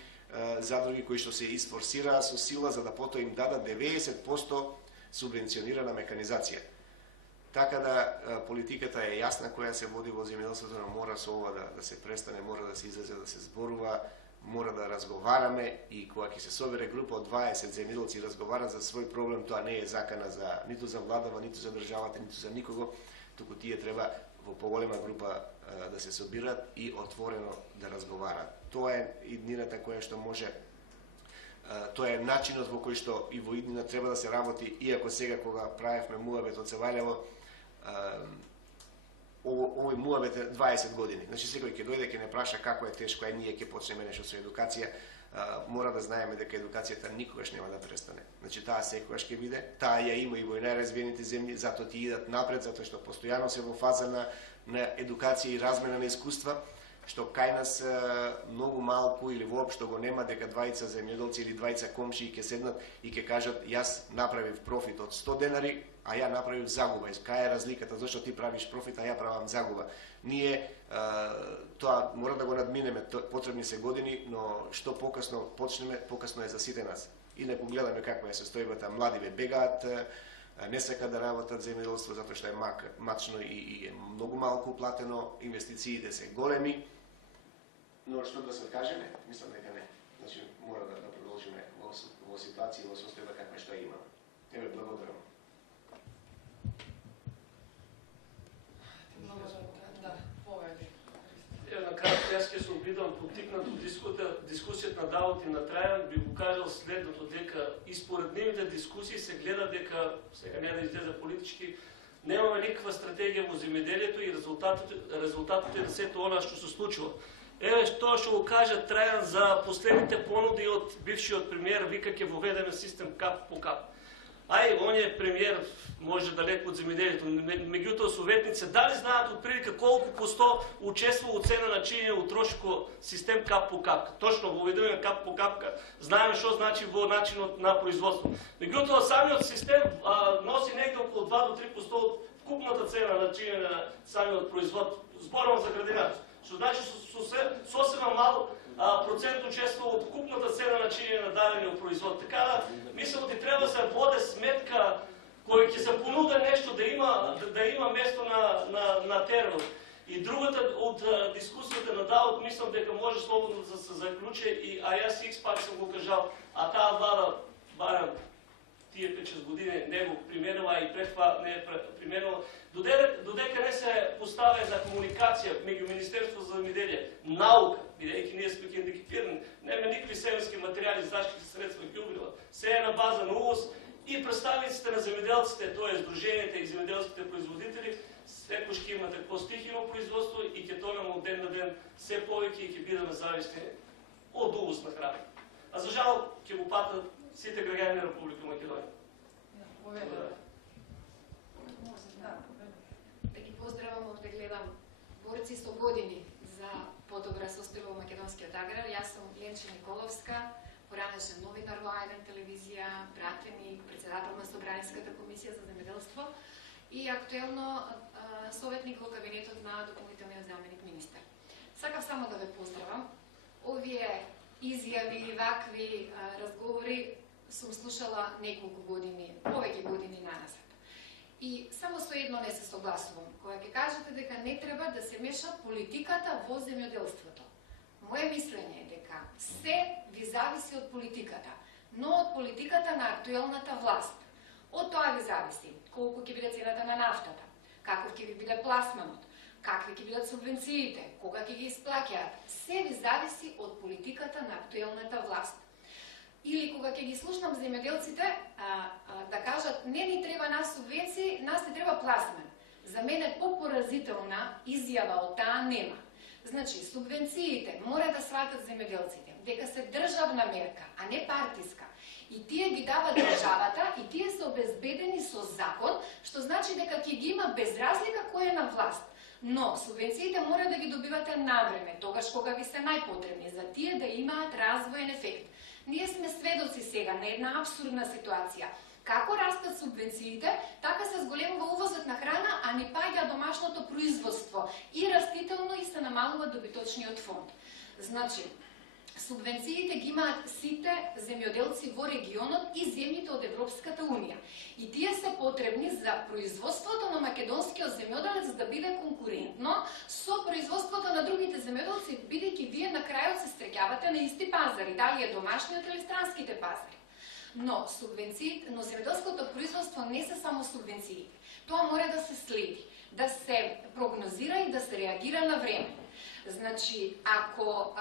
задруги кои што се isforsираа со сила за да потоа им дадат 90% субвенционирана меканизација. Така да политиката е јасна која се води во земјоделството, но мора со ова да се престане, мора да се излезе, да се зборува, мора да разговараме и кога ќе се собере група од 20 земјоделци разговарат за свој проблем, тоа не е закана за ниту за владава, ниту за државата, ниту за никого, туку тие треба во поголема група да се собираат и отворено да разговараат. Тоа е иднината која што може, тоа е начинот во кој што и во иднина треба да се работи, иако сега кога правевме муабет од Севалјево, овој муабет е 20 години. Значи секој ќе дојде, ќе не праша како е тешко, а ние ќе почнеме нешто со едукација. Мора да знаеме дека едукацијата никогаш нема да престане. Значи таа секогаш ќе биде, таа ја има и во најразвиените земји, затоа ти идат напред, затоа што постојано се во фаза на едукација и размена на искуства, што кај нас многу малку или воопшто го нема дека двајца земјоделци или двајца комшии ќе седнат и ќе кажат јас направив профит од 100 денари, а ја направив загуба. Кај е разликата? Зошто ти правиш профит, а ја правам загуба? Ние тоа мора да го надминеме, потребни се години, но што покасно почнеме, покасно е за сите нас. Инаку гледаме каква е состојбата, младиве бегаат, не сака да работат земјоделство затоа што е мачно и е многу малку платено, инвестициите се големи, но што да се каже, не, мислам дека не. Значи, мора да продолжиме во ситуација, во состојба каква што имаме. Еве, благодарам. Да, повеќе. Ево, на кратко, јас ќе се обидам поттикнат од дискусијата на Давот и на Трајан, би го кажал следното, дека и според нивните дискусии се гледа дека, сега не да излезе политички, немаме никаква стратегија во земјоделието и резултатот е сето она што се случува. Еве тоа што го кажа Трајан за последните понуди од бившиот премиер, вика ќе воведеме систем кап по кап. Ај, он е премиер, може далеко од земјоделието, меѓутоа советници дали знаат отприлика колку посто учествува у цена на чинење утрошко систем кап по капка. Точно во видење кап по капка знаеме што значи во начинот на производство. Меѓутоа самиот систем носи негде околу 2 до 3% од вкупната цена на чинење на самиот производ. Зборувам за градинарство. Што значи сосема мал процент учествува од вкупната цена на чинење на дадениот производ. Така да, мислам дека треба да се воде сметка кој ќе се понуди нешто да има место на теренот. И другата од дискусијата на Давот, мислам дека може слободно да се заклучи, а јас Икс пак сум го кажал, а таа влада, барем тие 5-6 години не го применува и пред това не е применува, додека не се поставя за комуникација меѓу Министерството за земјоделие, наука, бидејќи ние сме хендикепирани, нема никакви семенски материјали, заштитни средства, ѓубрива, се е на база на увоз и представниците на земјоделците, тоа е здруженијата и земјоделските производители, секој ќе има такво стихино производство и ќе тонеме од ден на ден се повеќе и ќе бидеме зависни од увоз на храна. А за жал ќе го патат сите граѓани на Република Македонија. Да ги поздравам овде гледам борци со години за подобра состојба во македонскиот аграр. Јас сум Ленче Николовска, поранешен новинар во А1 телевизија, пратени председател на Собраниската комисија за земјоделство и актуелно советник во кабинетот на дополнителниот заменик министар. Сакав само да ве поздравам. Овие изјави и вакви разговори сум слушала неколку години, повеќе години наназад. И само со едно не се согласувам, кога ќе кажете дека не треба да се меша политиката во земјоделството. Моje мислење е дека се ви зависи од политиката, но од политиката на актуелната власт. Од тоа ви зависи колку ќе биде цената на нафтата, каков ќе ви биде пласманот, какви ќе бидат субвенциите, кога ќе ги исплаќаат. Се ви зависи од политиката на актуелната власт. Или кога ќе ги слушнам земјоделците да кажат не ни треба нас субвенции, нас не треба пласман. За мене попоразителна изјава од таа нема. Значи, субвенциите мора да сватат земјоделците дека се државна мерка, а не партиска. И тие ги дава државата и тие се обезбедени со закон, што значи дека ќе ги има без разлика кој е на власт. Но субвенциите мора да ги добивате навреме, тогаш кога ви се најпотребни, за тие да имаат развоен ефект. Ние сме сведоци сега на една абсурдна ситуација. Како растат субвенциите, така се зголемува увозот на храна, а ни паѓа домашното производство и растително и се намалува добиточниот фонд. Значи, субвенциите ги имаат сите земјоделци во регионот и земјите од Европската унија. И тие се потребни за производството на македонскиот земјоделец да биде конкурентно со производството на другите земјоделци, бидејќи вие на крајот се среќавате на исти пазари, дали е домашниот или странските пазари. Но земјоделското производство не се само субвенциите. Тоа мора да се следи, да се прогнозира и да се реагира на време. Значи, ако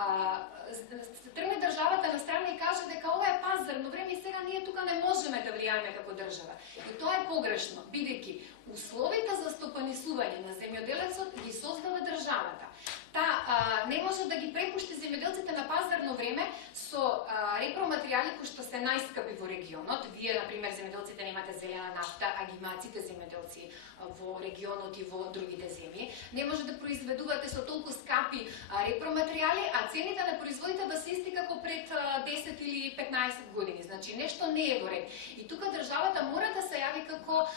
тргне државата на страна и каже дека ова е пазарно време и сега ние тука не можеме да влијаеме како држава. И тоа е погрешно, бидејќи условите за стопанисување на земјоделецот ги создава државата. Не може да ги препушти земјоделците на пазарно време со репроматеријали кои што се најскапи во регионот. Вие, например, земјоделците немате зелена нафта, а ги имаат сите земјоделци во регионот и во другите земји. Не може да произведувате со толку скапи репроматеријали, а цените на производите да се исти како пред 10 или 15 години. Значи, нешто не е во ред. И тука државата мора да се јави како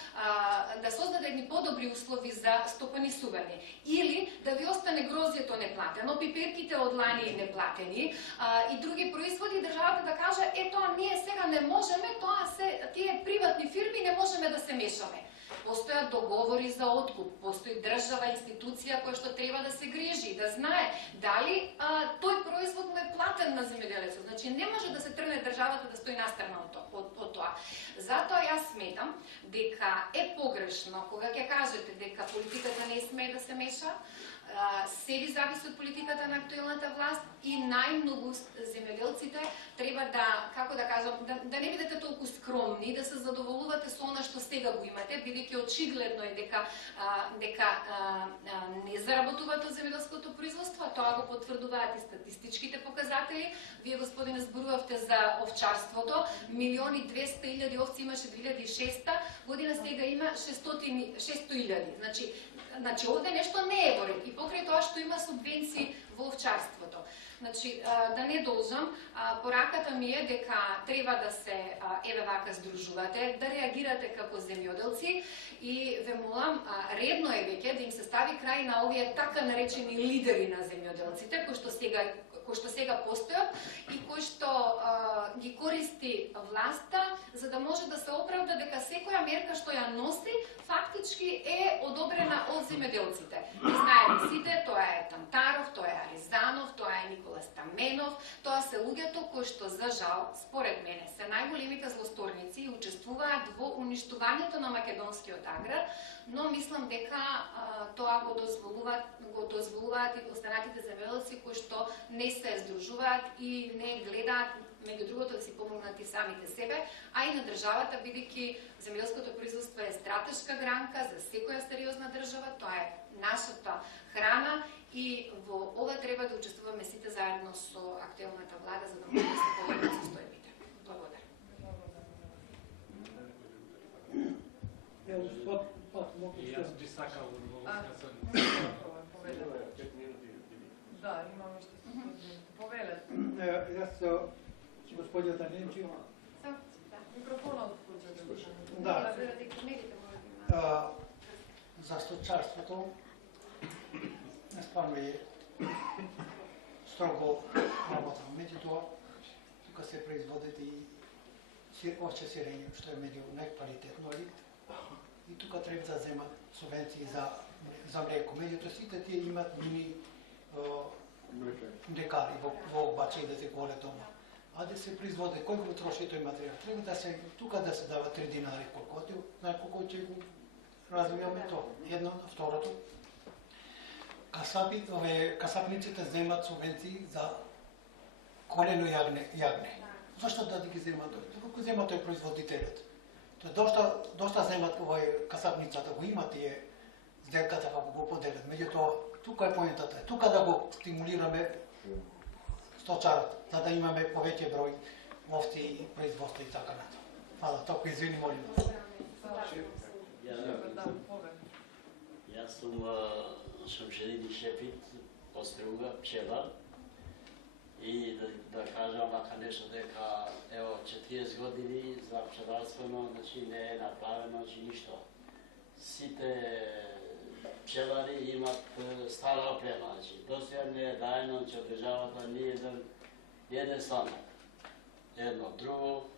да создаде едни подобри услови за стопанисување. Или да ви остане грозјето неплатено, пиперките од лани неплатени и други производи, државата да каже, тоа ние сега не можеме, тоа се тие приватни фирми не можеме да се мешаме. Постојат договори за откуп, постои држава, институција која што треба да се грижи, да знае дали тој производ му е платен на земјоделецот. процесот. Значи не може да се тргне државата да стои настрана од тоа. Затоа јас сметам дека е погрешно кога ќе кажете дека политиката не смее да се меша, се зависи од политиката на актуелната власт и најмногу земјоделците треба да, како да кажам, да не бидете толку скромни, да се задоволувате со она што сега го имате, бидејќи очигледно е дека не заработуваат од земјоделското производство, а тоа го потврдуваат и статистичките показатели. Вие, господине, зборувавте за овчарството. 1.200.000 овци имаше 2006 година, сега има 600.000. Значи овде нешто не е во ред. И покрај тоа што има субвенции во овчарството. Значи, да не должам, пораката ми е дека треба да се еве вака здружувате, да реагирате како земјоделци и ве молам, редно е веќе да им се стави крај на овие така наречени лидери на земјоделците, кои што сега постојат и кои што ги користи власта за да може да се оправда дека секоја мерка што ја носи фактички е одобрена од земјоделците. Ви знаеме сите, тоа е Тантаров, тоа е Аризанов, тоа е Никола Стаменов, тоа се луѓето кои што за жал, според мене, се најголемите злосторници и учествуваат во уништувањето на македонскиот аграр, но мислам дека тоа го дозволуваат и останатите земјоделци кои што не се здружуваат и не гледаат меѓу другото да си помогнат и самите себе, а и на државата, бидејќи земјоделското производство е стратешка гранка за секоја сериозна држава, тоа е нашата храна и во ова треба да учествуваме сите заедно со актуелната влада за да може да се подобрат состојбите. Благодарам. Јас би сакал Да, имаме што повелете. Јас господјата Немчи. Микрофонот вклучете. Да. За сточарството стварно е строго работа. Меѓутоа, тука се производат и овче сирење, што е меѓу неквалитетно и тука треба да земат субвенции за млеко. Меѓутоа сите тие имат мини млекари во бачините горе дома. А да се производи, колку го троши тој материјал? Треба да се тука да се дава 3 динари колку, на колку ќе го развиваме тоа. Едно, второто. Касапниците земат субвенции за колено јагне. Зошто да ги земат тој? Колку зема тој производителот? Тоа доста земат овој касапницата, го има тие сделката како го поделат. Меѓутоа, тука е поентата. Тука да го стимулираме сточарот, за да имаме повеќе број овци и производство и така натаму. Фала, толку извини, молим. Јас сум женин шефит, Оструга, пчелар. И да кажам вака нешто дека ево 40 години за пчеларство, значи не е направено ништо. Сите пчелари имат стара опрема, значи досега не е даено од државата ни еден станок. Едно, друго,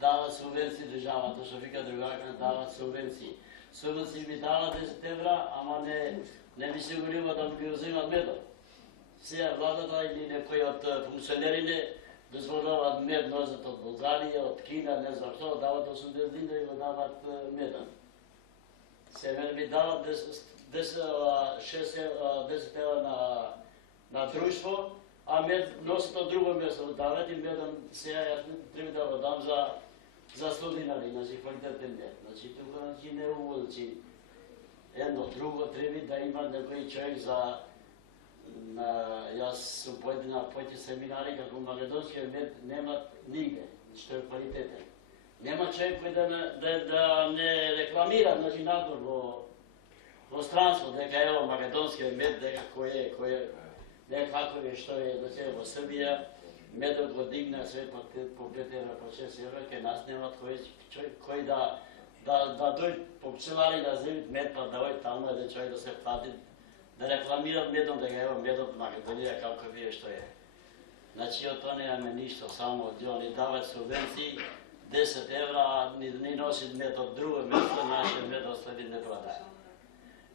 дава субвенции државата, што вика другарка, дава субвенции. Субвенции ми дава 10 евра, ама не ми сигурува да ми вземат медот. Сега владата или некои од функционерите дозволуваат мед нозат од Болгарија, од Кина, не знам што, дават 80 динари и го дават медот. Се мене ми дават 10 евра на друштво, а мед носат од друго место дават и медот сега јас треба да го дам за 100 динари, значи квалитетен мед. Значи тука не е уволци. Едно, друго треба да има некој човек за јас сум појден на појти семинари како македонскиот мед немат нигде, што е квалитетен. Нема човек кој да не рекламира, значи надвор во странство, дека ево македонскиот мед, дека кој е, дека како е, што е, да се во Србија, медот го дигна све по 5 евра, по 6 евра, ке нас немат кој да дојд по пчелари да земат мед, па да ојд таму еден човек да се плати, да рекламират медот, дека ево медот Македонија како вие што е. Значи од тоа немаме ништо, само они дават субвенции, 10 евра, ни носит мед од друго место, нашиот мед остави не продаде.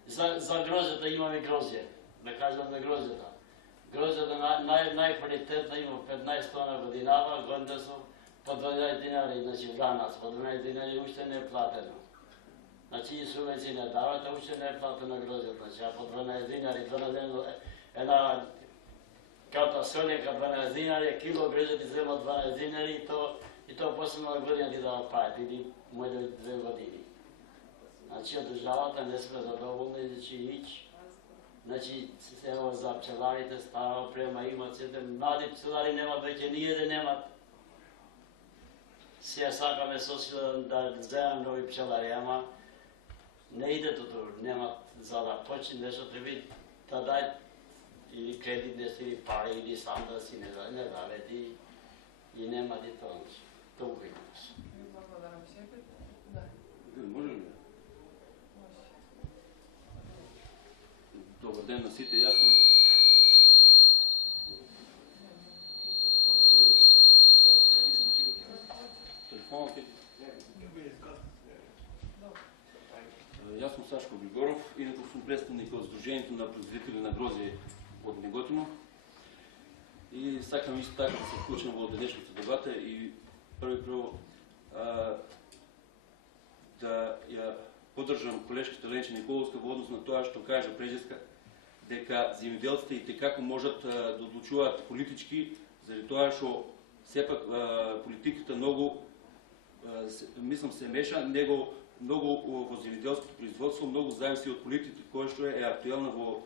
За грозјата имаме грозје, да кажам за грозјата. Грозјата најквалитетна има 15 тона годинава, гонда со по 12 динари, значи данас, по 12 динари уште не е платено. Значи и субвенции не дават, а уште не е платена грозјата, значи, а по 12 динари, една ката солека 12 динари, кило грозја ти зема 12 динари и то последна година ти дава пајат, или мојде 2 години. Значи, од државата не сме задоволни, значи, нич. Значи, ево за пчеларите става према, имат сите млади пчелари, немат веќе ниједе немат. Сега сакаме со сила да земам нови пчелари, ама не иде тоа, немат за да почне нешто треба да дај или кредит нешто, или пари, или сам да си не давет и немат и тоа. Толку имаш. Благодарам шефе. Да. Може ли? Добар ден на сите, јас сум телефонот е. Јас сум Сашко Григоров, инаку сум представник од Сдруженијето на производители на грозје од Неготино. И сакам исто така да се вклучам во денешната дебата и прво да ја поддржам колешката Ленче Николовска во однос на тоа што кажа прежеска, дека земјоделците и текако можат да одлучуваат политички, заради тоа што сепак политиката многу, мислам, се меша, него многу во земјоделското производство многу зависи од политиката која што е актуелна во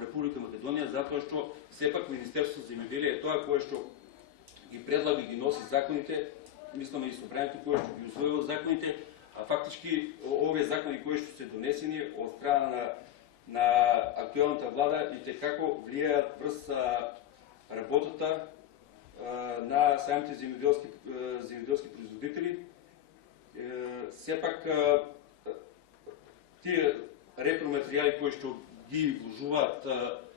Република Македонија, затоа што сепак Министерството за земјоделие е тоа кое што ги предлага и ги носи законите, мислам и собранието кое што ги усвојува законите, а фактички овие закони кои што се донесени од страна на актуелната влада и текако влијаат врз работата на самите земјоделски производители. Сепак тие репроматеријали кои што ги вложуваат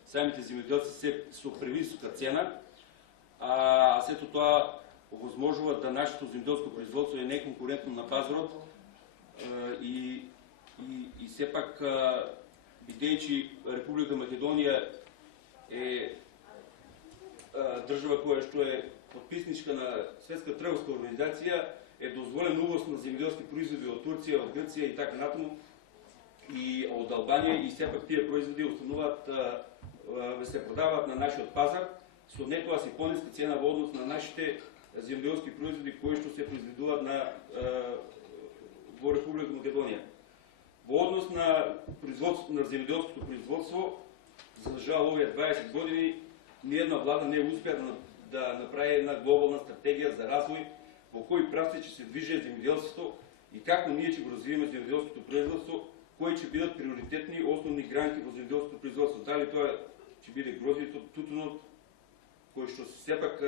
самите земјоделци се со превисока цена, а сето тоа овозможува да нашето земјоделско производство е неконкурентно на пазарот и сепак бидејќи Република Македонија е држава која што е подписничка на Светска трговска организација, е дозволен увоз на земјоделски производи од Турција, од Грција и така натаму и од Албанија, и сепак тие производи остануваат се продаваат на нашиот пазар со некоја си пониска цена во однос на нашите земјоделски производи кои што се произведуваат во Република Македонија. Во однос на земјоделското производство, за жал овие 20 години ниедна влада не успеа да направи една глобална стратегија за развој во кој правци ќе се движи земјоделството и како ние ќе го развиеме земјоделското производство, кои ќе бидат приоритетни основни гранки во земјоделското производство. Дали тоа ќе биде грозјето, тутунот, кои што се сепак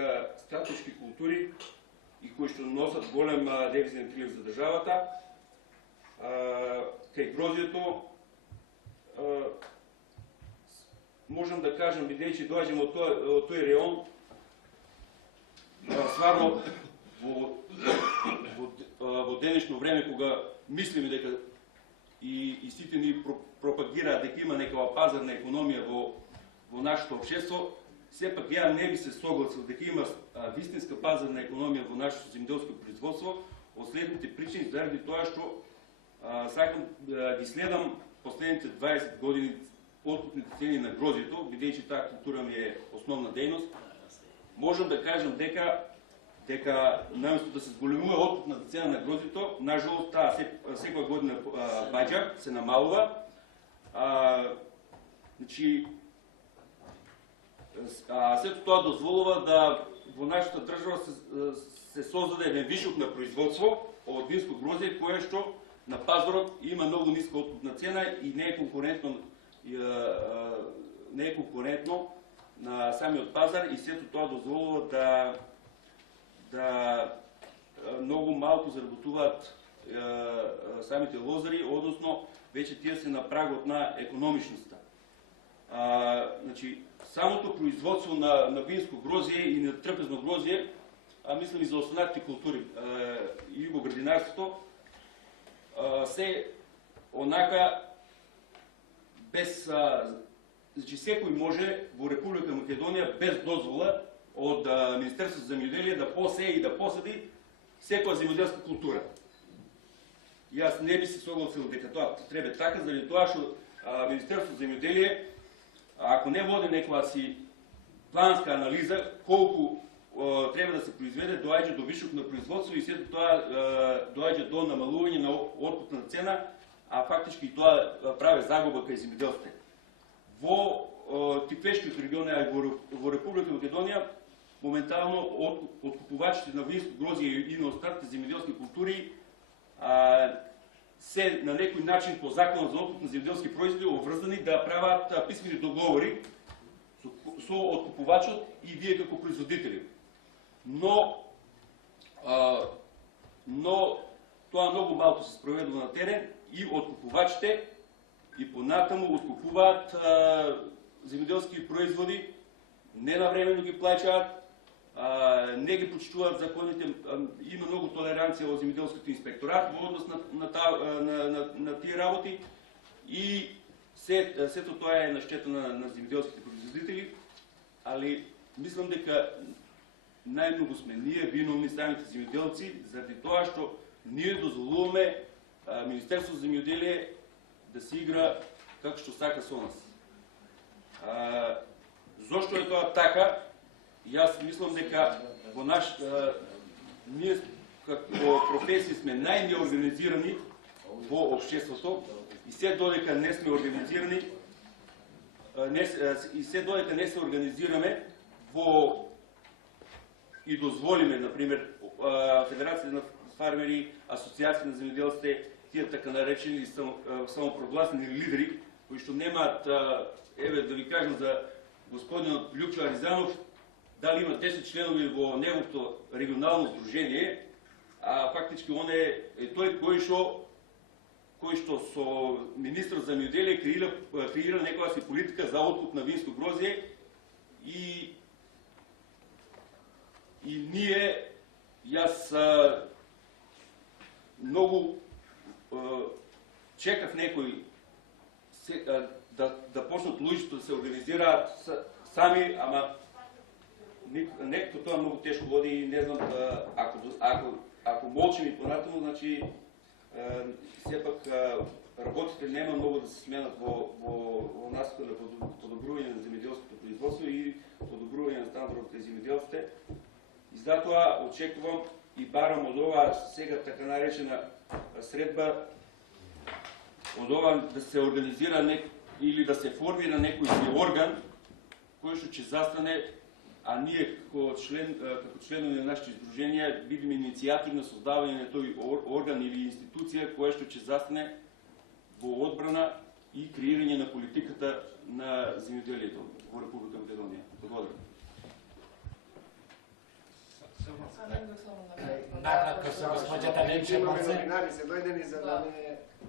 стратешки култури и кои што носат голем девизен прилив за државата. Кај грозјето можам да кажам, бидејќи доаѓам од тој реон, стварно во денешно време кога мислиме дека и сите ни пропагираат дека има некава пазарна економија во нашето општество, сепак ја не би се согласил дека има вистинска пазарна економија во нашето земјоделско производство од следните причини, заради тоа што сакам да ги следам последните 20 години откупните цени на грозјето, бидејќи таа култура ми е основна дејност. Можам да кажам дека наместо да се зголемува откупната цена на грозјето, нажалост таа секоја година паѓа, се намалува. Значи, сето тоа дозволува да во нашата држава се создаде еден вишок на производство од винско грозје, кое што на пазарот има многу ниска откупна цена и не е конкурентно на самиот пазар, и сето тоа дозволува да многу малку заработуваат самите лозари, односно веќе тие се на прагот на економичноста. Значи, самото производство на винско грозје и на трпезно грозје, мислам и за останатите култури и во градинарството, се онака без значи секој може во Република Македонија без дозвола од Министерството за земјоделие да посее и да посади секоја земјоделска култура. Јас не би се согласил дека тоа треба така, заради тоа што Министерството за земјоделие, ако не води некоја си планска анализа колку треба да се произведе, доаѓа до вишок на производство и сето тоа доаѓа до намалување на откупна цена, а фактички тоа прави загуба кај земјоделците. Во Типешкиот регион и во Република Македонија моментално откупувачите на винско грозје и на остатите земјоделски култури се на некој начин по законот за откуп на земјоделски производи обврзани да прават писмени договори со откупувачот и вие како производители. Но тоа многу малку се спроведува на терен и откупувачите и понатаму откупуваат земјоделски производи, ненавремено ги плаќаат, не ги почитуваат законите, има многу толеранција во земјоделскиот инспекторат во однос на тие работи и сето тоа е на штета на земјоделските производители, али мислам дека најмногу сме ние виновни самите земјоделци заради тоа што ние дозволуваме Министерството за земјоделие да се игра како што сака со нас. Зошто е тоа така? Јас мислам дека во ние како професија сме најнеорганизирани во општеството и се додека не сме организирани и се додека не се организираме во и дозволиме, например, Федерација на фармери, Асоциација на земјоделците, тие така наречени самопрогласени лидери, кои што немаат, еве да ви кажам за господинот Љупчо Аризанов, дали има 10 членови во неговото регионално сдружение, а фактички он е тој кој што со министр за земјоделие креира некоја си политика за откуп на винско грозје и ние, јас многу чекав некој да почнат луѓето да се организираат сами, ама некако тоа многу тешко води и не знам, ако молчим и понатаму, значи сепак работите нема многу да се сменат во насока на подобрување на земјоделското производство и подобрување на стандарот кај земјоделците. И затоа очекувам и барам од ова сега така наречена средба, од ова да се организира или да се формира некој си орган кој што ќе застане, а ние како членови на нашите издруженија бидеме иницијатори на создавање на тој орган или институција која што ќе застане во одбрана и креирање на политиката на земјоделието во Република Македонија. Благодарам. Накратко со госпоѓата Ленче Марце.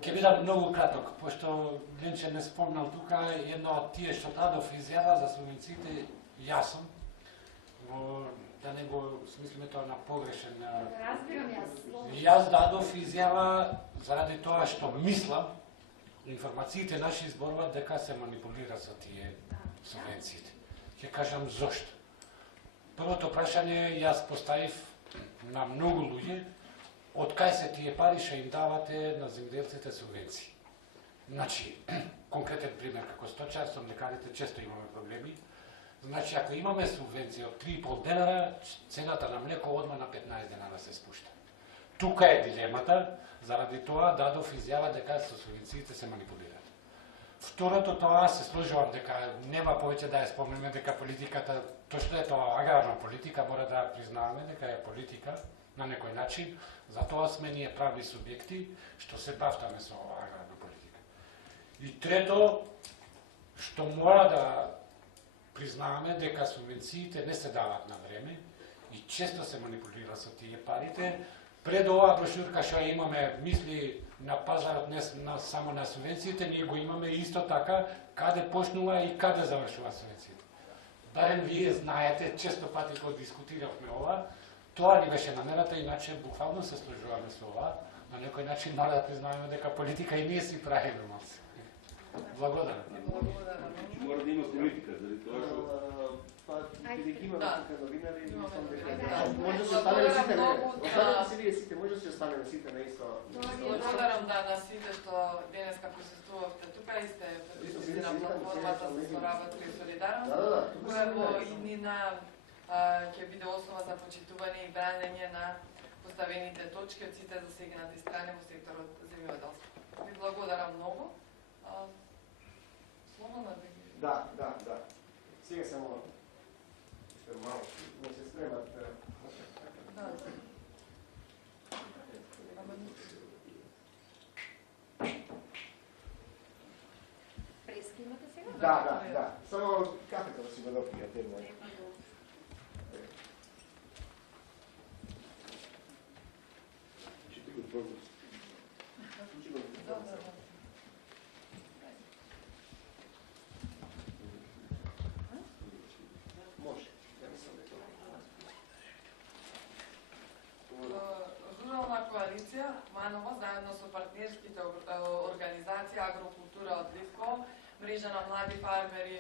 Ќе бидам многу краток, пошто Ленче не спомнал тука, едно од тие што дадов изјава за субвенциите, јас сум, да не го смислиме тоа на погрешен. Разбирам јас. Јас дадов изјава заради тоа што мислам, информациите наши изборуваат дека се манипулира со тие субвенциите. Ќе кажам зошто. Првото прашање јас поставив на многу луѓе, од кај се тие пари што им давате на земјоделците субвенции. Значи, конкретен пример, како сточар, со млекарите често имаме проблеми. Значи, ако имаме субвенција од 3,5 денара, цената на млеко одма на 15 денара се спушта. Тука е дилемата, заради тоа дадов изјава дека со субвенциите се манипулираат. Второто, тоа се сложувам дека нема повеќе да ја спомнеме дека политиката, тоа што е тоа аграрна политика, мора да признаваме дека е политика на некој начин, затоа сме ние правни субјекти што се бавтаме со аграрна политика. И трето, што мора да признаваме дека субвенциите не се дават на време и често се манипулира со тие парите. Пред оваа брошурка што имаме мисли на пазарот не само на субвенциите, ние го имаме исто така каде почнува и каде завршува субвенциите. Барем вие знаете, често пати кога дискутиравме ова, тоа ни беше намерата, иначе буквално се сложуваме со ова, на некој начин мора да признаваме дека политика и ние си правиме малце. Благодарам. Благодарам. Мора да има политика, заради тоа што Бидејќи имаме Да. тука новинари, мислам дека Да. може да се останеме сите, Благодарам многу, останете се вие сите, може да се останеме сите на исто. Благодарам на сите што денеска присуствувавте тука и сте присутни на платформата за соработка и солидарност, која во иднина ќе биде основа за почитување и бранење на поставените точки од сите засегнати страни во секторот земјоделство. Ви благодарам многу. Слободно да ги... Да. Сега само малку да се спремат. Да. Прески имате сега? Да. Само кафето да си го допијате. Рурална коалиција Маново заедно со партнерските организации Агрокултура од Лисково, мрежа на млади фармери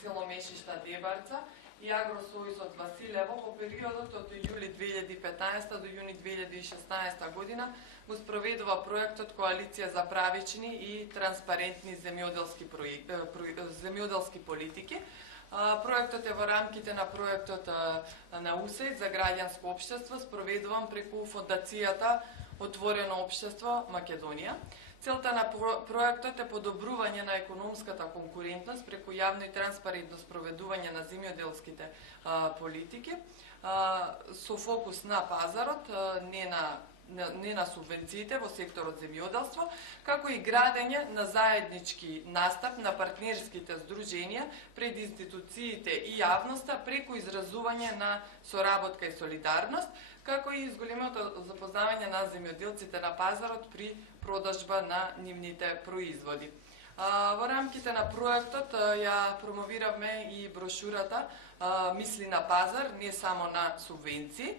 село Мешишта Дебарца и Агросојуз од Василево по периодот од јули 2015 до јуни 2016 година го спроведува проектот Коалиција за правични и транспарентни земјоделски политики. Проектот е во рамките на проектот на УСАИД за граѓанско општество, спроведуван преку фондацијата Отворено општество Македонија. Целта на проектот е подобрување на економската конкурентност преку јавно и транспарентно спроведување на земјоделските политики со фокус на пазарот, не на субвенциите во секторот земјоделство, како и градење на заеднички настап на партнерските здруженија пред институциите и јавноста преку изразување на соработка и солидарност, како и изголемото запознавање на земјоделците на пазарот при продажба на нивните производи. Во рамките на проектот ја промовиравме и брошурата Мисли на пазар, не само на субвенции.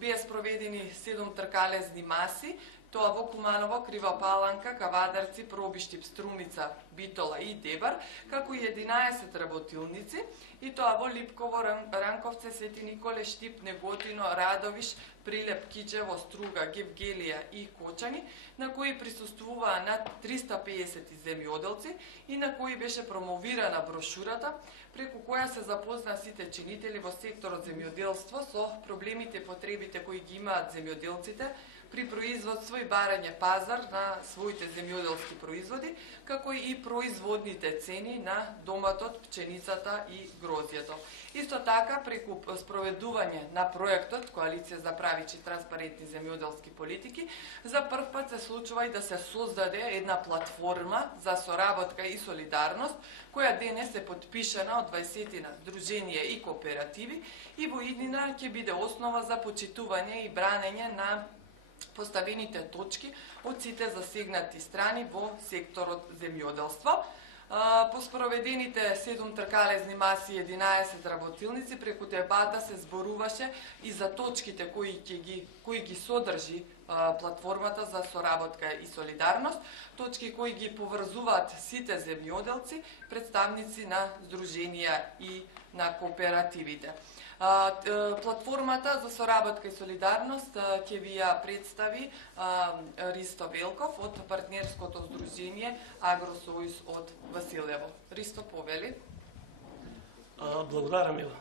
Беа спроведени 7 тркалезни маси, тоа во Куманово, Крива Паланка, Кавадарци, Пробиштип, Струмица, Битола и Дебар, како и 11 работилници, и тоа во Липково, Ранковце, Свети Николе, Штип, Неготино, Радовиш, Прилеп, Киџево, Струга, Гевгелија и Кочани, на кои присуствуваа над 350 земјоделци и на кои беше промовирана брошурата, преку која се запозна сите чинители во секторот земјоделство со проблемите и потребите кои ги имаат земјоделците при производство и барање пазар на своите земјоделски производи, како и производните цени на доматот, пченицата и грозјето. Исто така, преку спроведување на проектот Коалиција за правични транспарентни земјоделски политики, за прв пат се случува и да се создаде една платформа за соработка и солидарност, која денес е подпишана од 20 здруженија и кооперативи и во иднина ќе биде основа за почитување и бранење на поставените точки од сите засегнати страни во секторот земјоделство. По спроведените 7 тркалезни маси и 11 работилници, преку дебата се зборуваше и за точките кои ги содржи платформата за соработка и солидарност, точки кои ги поврзуваат сите земјоделци, представници на здруженија и на кооперативите. Платформата за соработка и солидарност ќе ви ја представи Ристо Велков од партнерското здружение Агросојуз од Василево. Ристо, повели. Благодарам, Мила.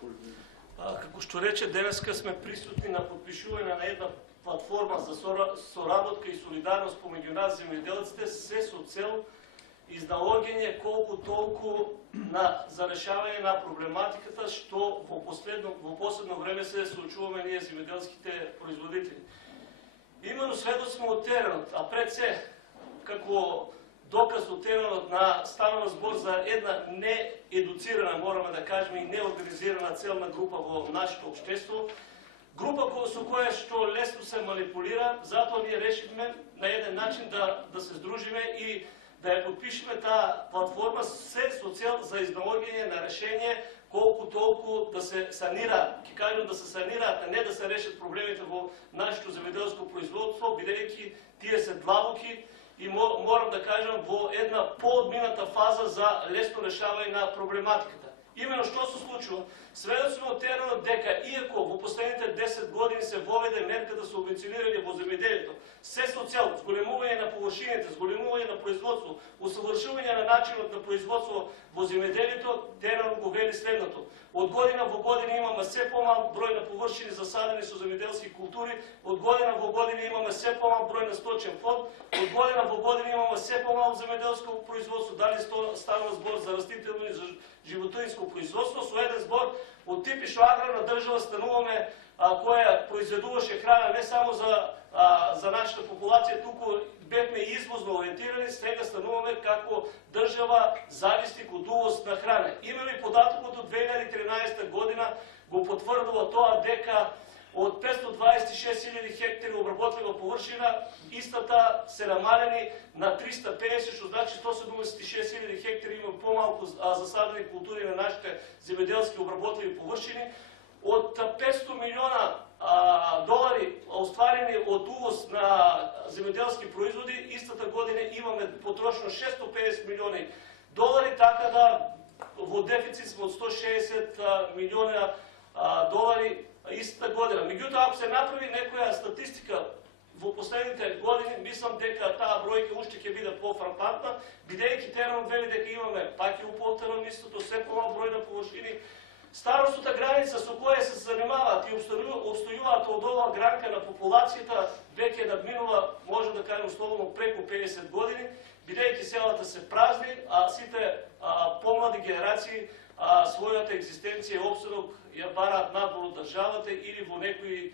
Како што рече, денеска сме присутни на подпишување на една платформа за соработка и солидарност помеѓу нас земјоделците, се со цел изнаоѓање колку толку за решавање на проблематиката што во последно време се соочуваме ние земјоделските производители. Имено сведоци од теренот, а пред се како доказ од теренот станува збор за една неедуцирана, мораме да кажеме, и неорганизирана целна група во нашето општество, група со која што лесно се манипулира, затоа ние решивме на еден начин да се здружиме и да ја подпишеме таа платформа се со цел за изнаоѓање на решение колку толку да се санира, ќе кажам да се санираат, а не да се решат проблемите во нашето земјоделско производство, бидејќи тие се длабоки и морам да кажам во една поодмината фаза за лесно решавање на проблематиката. Именно што се случува? Сведоци сме од теренот дека иако во последните 10 години се воведе мерка да се субвенционирање во земјоделието, се со цел зголемување на површините, зголемување на производство, усовршување на начинот на производство во земјоделието, теренот го вели следното: од година во година имаме се помал број на површини засадени со земјоделски култури, од година во година имаме се помал број на сточен фонд, од година во година имаме се помал земјоделско производство, дали станува збор за растително и за животинско производство, со еден збор од типично аграрна држава стануваме која произведуваше храна не само за нашата популација, туку бевме извозно ориентирани, сега стануваме како држава зависник од увоз на храна. Имаме и податокот од 2013 година го потврдува тоа дека од 526.000 хектари обработлива површина, истата се намалени на 350, што значи 176.000 хектари има помалку засадени култури на нашите земјоделски обработливи површини. Од 500 милиона долари остварени од увоз на земјоделски производи, истата година имаме потрошено 650 милиони долари, така да во дефицит сме од 160 милиона долари истата година. Меѓутоа, ако се направи некоја статистика во последните години, мислам дека таа бројка уште ќе биде пофрапантна, бидејќи теренот вели дека имаме, пак и уповторам истото, се помал број на површини. Старосната граница со која се занимаваат и обстојуваат од оваа гранка на популацијата веќе надминува, може да кажем условно, преку 50 години, бидејќи селата се празни, а сите помлади генерации својата екзистенција и опстанок ја бараат надвор од државата или во некои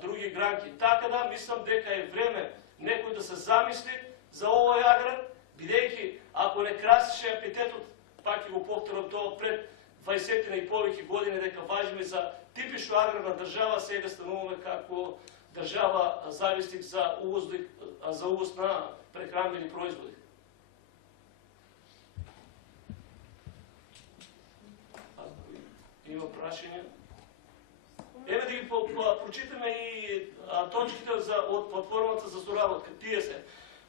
други гранки. Така да, мислам дека е време некој да се замисли за овој аграр, бидејќи ако не красише апетитот, пак и го повторам тоа пред 20 и повеќе години дека важиме за типично аграрна држава, сега стануваме како држава зависник за увоз на прехранбени производи. Има прашања? Еве да ги прочитаме и точките од платформата за соработка. Тие се: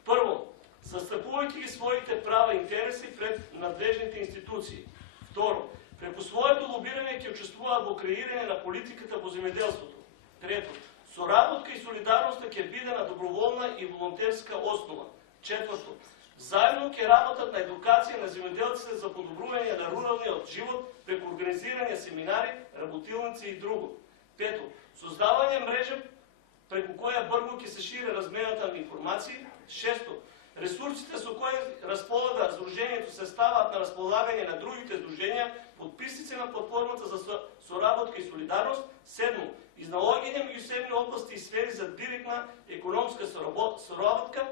прво, застапувајќи ги своите права и интереси пред надлежните институции. Второ, преку своето лобирање ќе учествуваат во креирање на политиката во земјоделството. Трето, соработка и солидарноста ќе биде на доброволна и волонтерска основа. Четврто, заедно ќе работат на едукација на земјоделците за подобрување на руралниот живот преку организирање семинари, работилници и друго. Пето, создавање мрежа преку која брзо ќе се шири размената на информации. Шесто, ресурсите со кои располага Сдруженијето се ставаат на располагање на другите здруженија, подписници на платформата за соработка и солидарност. Седмо, изнаоѓање меѓусебни области и сфери за директна економска соработка.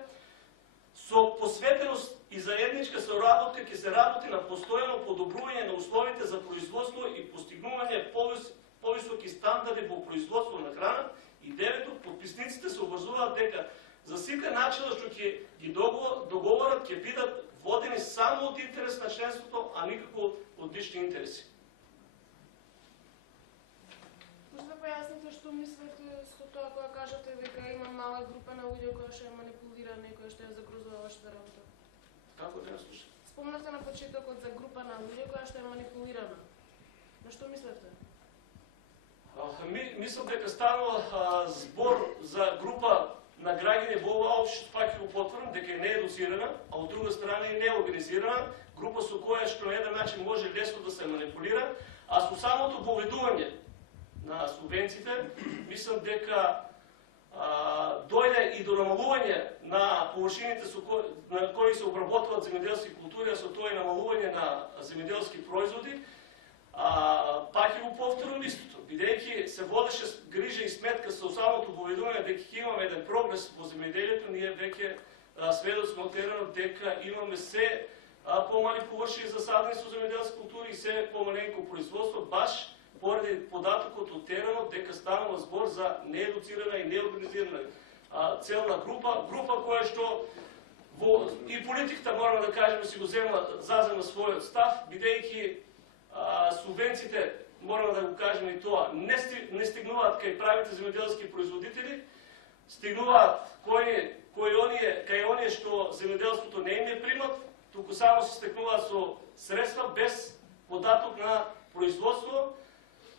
Со посветеност и заедничка соработка ќе се работи на постојано подобрување на условите за производство и постигнување повисоки стандарди во производство на храна. И девето, подписниците се обврзуваат дека за сите начина што ќе ги договорат ќе бидат водени само од интерес на членството, а никако од лични интереси. Може да појасните што мислите со тоа кога кажате дека има мала група на луѓе која што ја манипулира некој што ја загрозува вашата работа? Како да не слушам? Спомнавте на почетокот за група на луѓе која што е манипулирана. На што мислите? Мислам дека станува збор за група на граѓани во оваа општина, пак го потврдам, дека е неедуцирана, а од друга страна и неорганизирана, група со која што на еден начин може лесно да се манипулира, а со самото поведување на субвенциите, мислам дека дојде и до намалување на површините на кои се обработваат земјоделски култури, а со тоа и намалување на земјоделски производи. Пак го повторам истото, бидејќи се водеше грижа и сметка со самото поведување дека ќе имаме еден прогрес во земјоделието, ние веќе сведоци сме од теренот дека имаме се помали површини засадени со земјоделски култури и се помаленко производство, баш поради податокот од теренот дека станува збор за неедуцирана и неорганизирана целна група која што и политиката, мораме да кажеме, си го зазема својот став, бидејќи субвенциите, мораме да го кажеме и тоа, не стигнуваат кај правите земјоделски производители, стигнуваат кај оние што земјоделството не им е примат, туку само се стекнуваат со средства без податок на производство.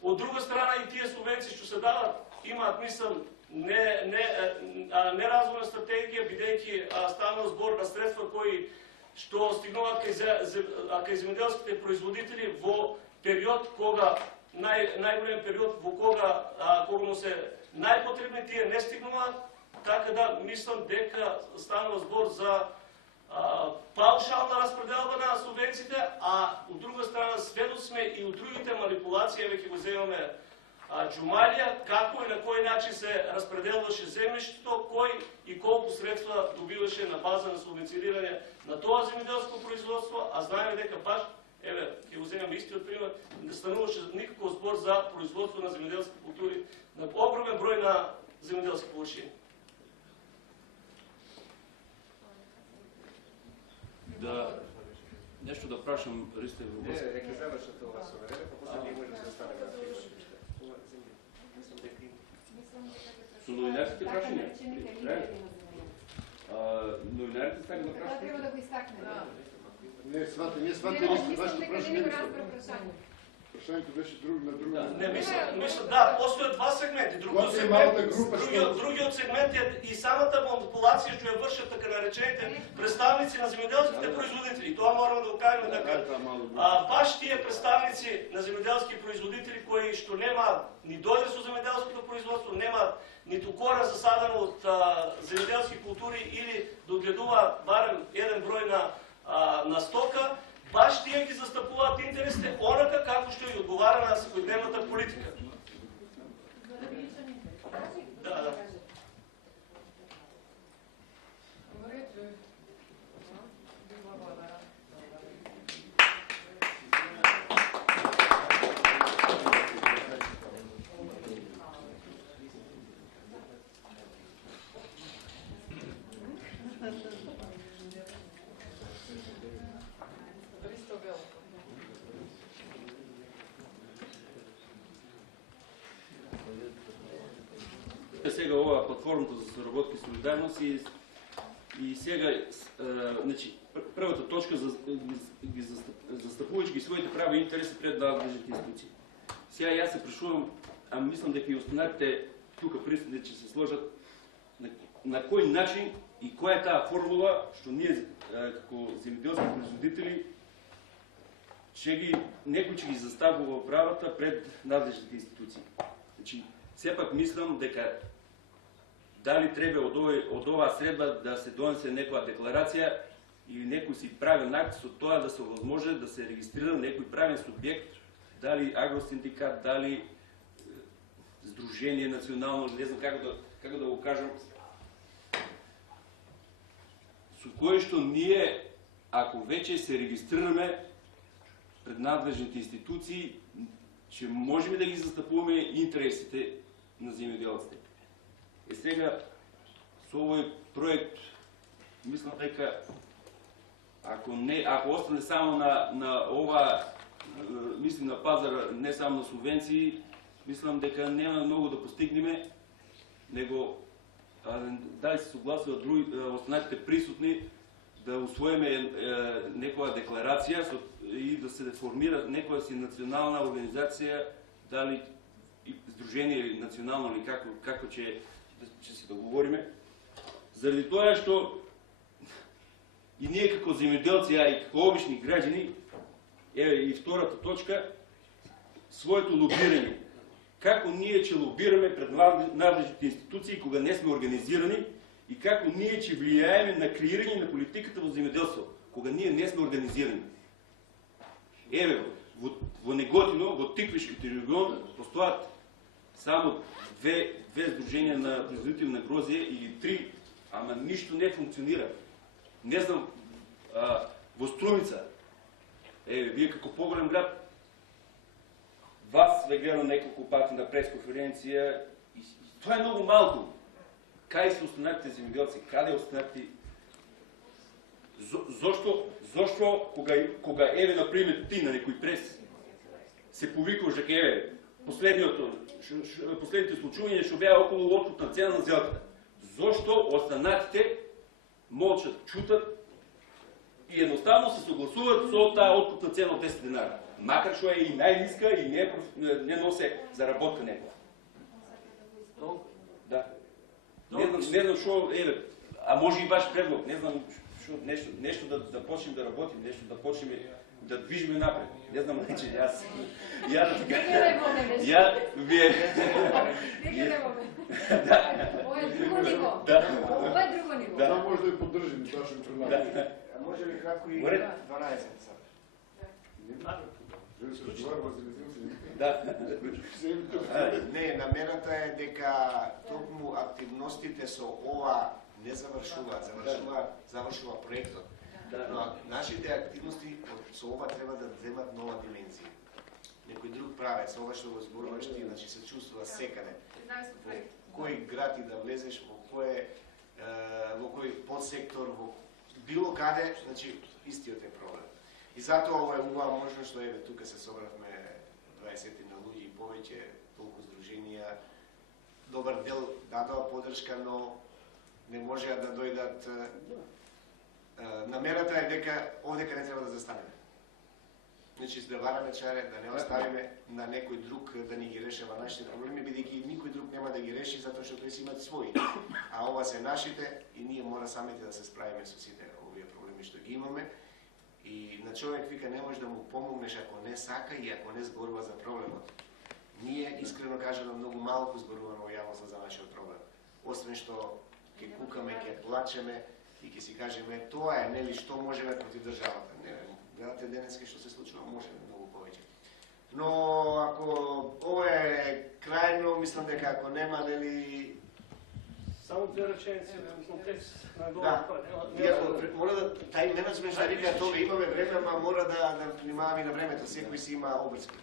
Од друга страна и тие субвенции што се дават имаат, мислам, неразумна стратегија, бидејќи станува збор на средства кои што стигнуваат кај земјоделските производители во период кога најголем период во кога му се најпотребни, тие не стигнуваат, така да мислам дека станува збор за паушална распределба на субвенциите, а од друга страна сведоци сме и од другите манипулации, веќе го земаме Джумалија, како и на кој начин се распределваше земјиштето, кој и колку средства добиваше на база на субвенцирирање на тоа земјоделско производство, а знаеме дека баш, еве, ќе го земеме истиот пример, не стануваше никаков збор за производство на земјоделски култури на огромен број на земјоделски површини. Да, нешто да прашам Ристо во врска. Не, ќе завршат ова соверење, па после ние може да се остане на со новинарските прашања. Новинарите сакаат да прашаат. Треба да го истакне. Не, свати вашето прашање. Прашањето беше на друго. Не, мислам, да, постојат два сегменти. Другиот сегмент е и самата манипулација што ја вршат така наречените представници на земјоделските производители. Тоа мораме да го кажеме дека баш тие представници на земјоделски производители кои што немаат ни додир со земјоделското производство, немаат ниту кора засадено од земјоделски култури или да одгледуваат барем еден број на стока, баш тие ги застапуваат интересите онака како што и одговара на секојдневната политика. Да. Сега ова платформата за соработка и солидарност и сега, значи, првата точка застапувајќи ги своите права и интереси пред надлежните институции. Сега јас се прашувам, а мислам дека и останатите тука присутни ќе се сложат на кој начин и која е таа формула што ние како земјоделски производители некој ќе ги заставува правата пред надлежните институции. Значи, сепак мислам дека дали треба од оваа средба да се донесе некоја декларација или некој си правен акт со тоа да се овозможи да се регистрира некој правен субјект, дали агросиндикат, дали здружение национално, не знам како да го кажам, со кој што ние, ако веќе се регистрираме пред надлежните институции, ќе можеме да ги застапуваме интересите на земјоделците. Сега, со овој проект, мислам дека, ако остане само на ова, мислим на пазара, не само на субвенции, мислам дека нема многу да постигнеме, него дали се согласува останатите присутни да усвоиме некоја декларација и да се формира некоја си национална организација, дали здружение или национално, или како ќе се договориме, заради тоа што и ние како земјоделци, а и како обични граѓани, и втората точка, своето лобирање. Како ние ќе лобираме пред надлежните институции кога не сме организирани и како ние ќе влијаеме на креирање на политиката во земјоделство, кога ние не сме организирани. Во Неготино, во Тиквишките регион, постојат само две здруженија на производители на грозје или три, ама ништо не функционира. Не знам, во Струмица, вие како поголем град, вас ве гледам неколку пати на пресконференција и тоа е многу малку. Кај се останатите земјоделци, каде останати? Зошто кога еве например ти на некој прес се повикуваш дека еве последните случувања што беа околу откупна цена на сделката. зошто останатите молчат, чутат и едноставно се согласуват со таа откупна цена од 10 динара. Макар што е и најниска и не носе заработка некоја. Да. Не знам што, еве, а може и ваш предлог, не знам што, нешто да почнем да работим, нешто да почнем да движиме напред. Не знам, значи, ја да така... Ја вие... Ова е друго ниво. Ова е друго ниво. Да, може да ја поддржим, тоа што предлагам. А може ли кратко и 12 сат? Не, намерата е дека токму активностите со ова не завршуваат, завршува проектот. Но нашите активности со ова треба да земат нова димензија. Некој друг правец, ова што го зборуваш ти, значи се чувствува секаде. Во кој град и да влезеш, во кој подсектор, во било каде, значи истиот е проблем. И затоа ова е убава можност што еве тука се собравме 20 на луѓе и повеќе, толку здруженија. Добар дел дадоа поддршка, но не можеа да дојдат. Намерата е дека овдека не треба да застанеме. Значи да вараме чаре, да не оставиме на некој друг да ни ги решава нашите проблеми, бидејќи никој друг нема да ги реши затоа што тој си имат своји. А ова се нашите и ние мора самите да се справиме со сите овие проблеми што ги имаме. И на човек вика не може да му помогнеш ако не сака и ако не зборува за проблемот. Ние искрено кажано многу малку зборуваме во јавноста за нашиот проблем. Освен што ќе кукаме, ќе плачеме и ќе си кажеме тоа е, нели, што можеме против државата. Не, гледате денеска што се случува, можеме многу повеќе. Но ако ова е крајно, мислам дека ако нема, нели... Само две реченици во контекст на Да. Мора да тај менеджмент да рика тоа имаме време, ама мора да внимаваме и на времето, секој си има обрски.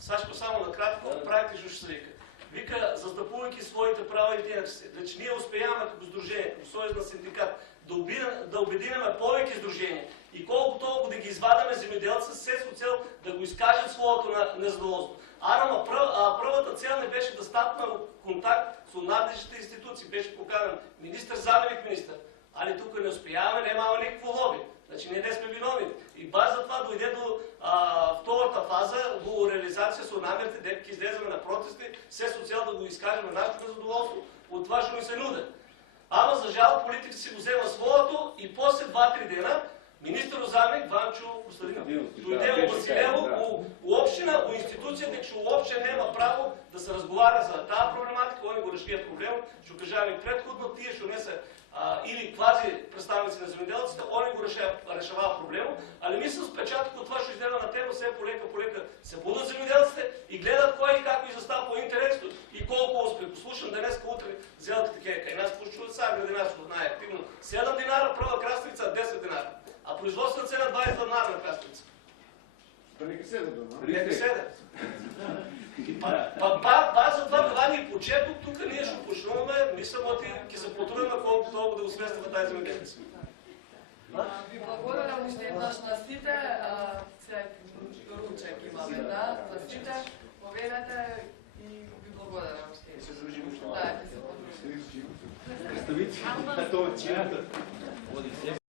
Сашко, само на кратко, практично што се вика. Вика, застапувајќи своите права и интереси, значи ние успејаваме како здружение, како сојуз на синдикат, да обединеме повеќе здруженија и колку толку да ги извадиме земјоделци се со цел да го искажат своето незадоволство. Првата цел не беше да стапна контакт со надлежните институции, беше поканен министр, заменик министр, али тука не успејаваме, немаме никакво лоби. Значи ние не сме виновни. И баш за това дојде до втората фаза во реализација со намерите дека ќе излеземе на протести, се со цел да го искажеме нашето незадоволство од това што ни се нуде. Ама за жал политик си го зема своето и после 2-3 дена министр заменик Ванчо Костадинов дојде во Василево, у општина, у институција, дека што уопште нема право да се разговара за таа проблематика, они го решија проблемот, што кажаме претходно, тие што не се или квази представници на земјоделците, они го решаваа проблемот, али ми се впечаток од това што изгледа на тема, се полека се будат земјоделците и гледат кој и како и застапува интересот и колку успех. Слушам денеска утре зелките кај нас почуват сега градинарство најактивно 7 динара, прва краставица 10 динара, а производствена цена 20 динара на краставица. Па нека седат дома. Нека седат. Па за това това ни почеток, тука ние ще почнуваме, мислам, ќе се потрудиме колку толку да го сместиме тај земјоделец. Ви благодарам уште еднаш на сите, ручек имаме, да, за сите, поведете и ви благодарам уште. Се дружиме уште. Да, ќе се подружиме. Представите, тоа е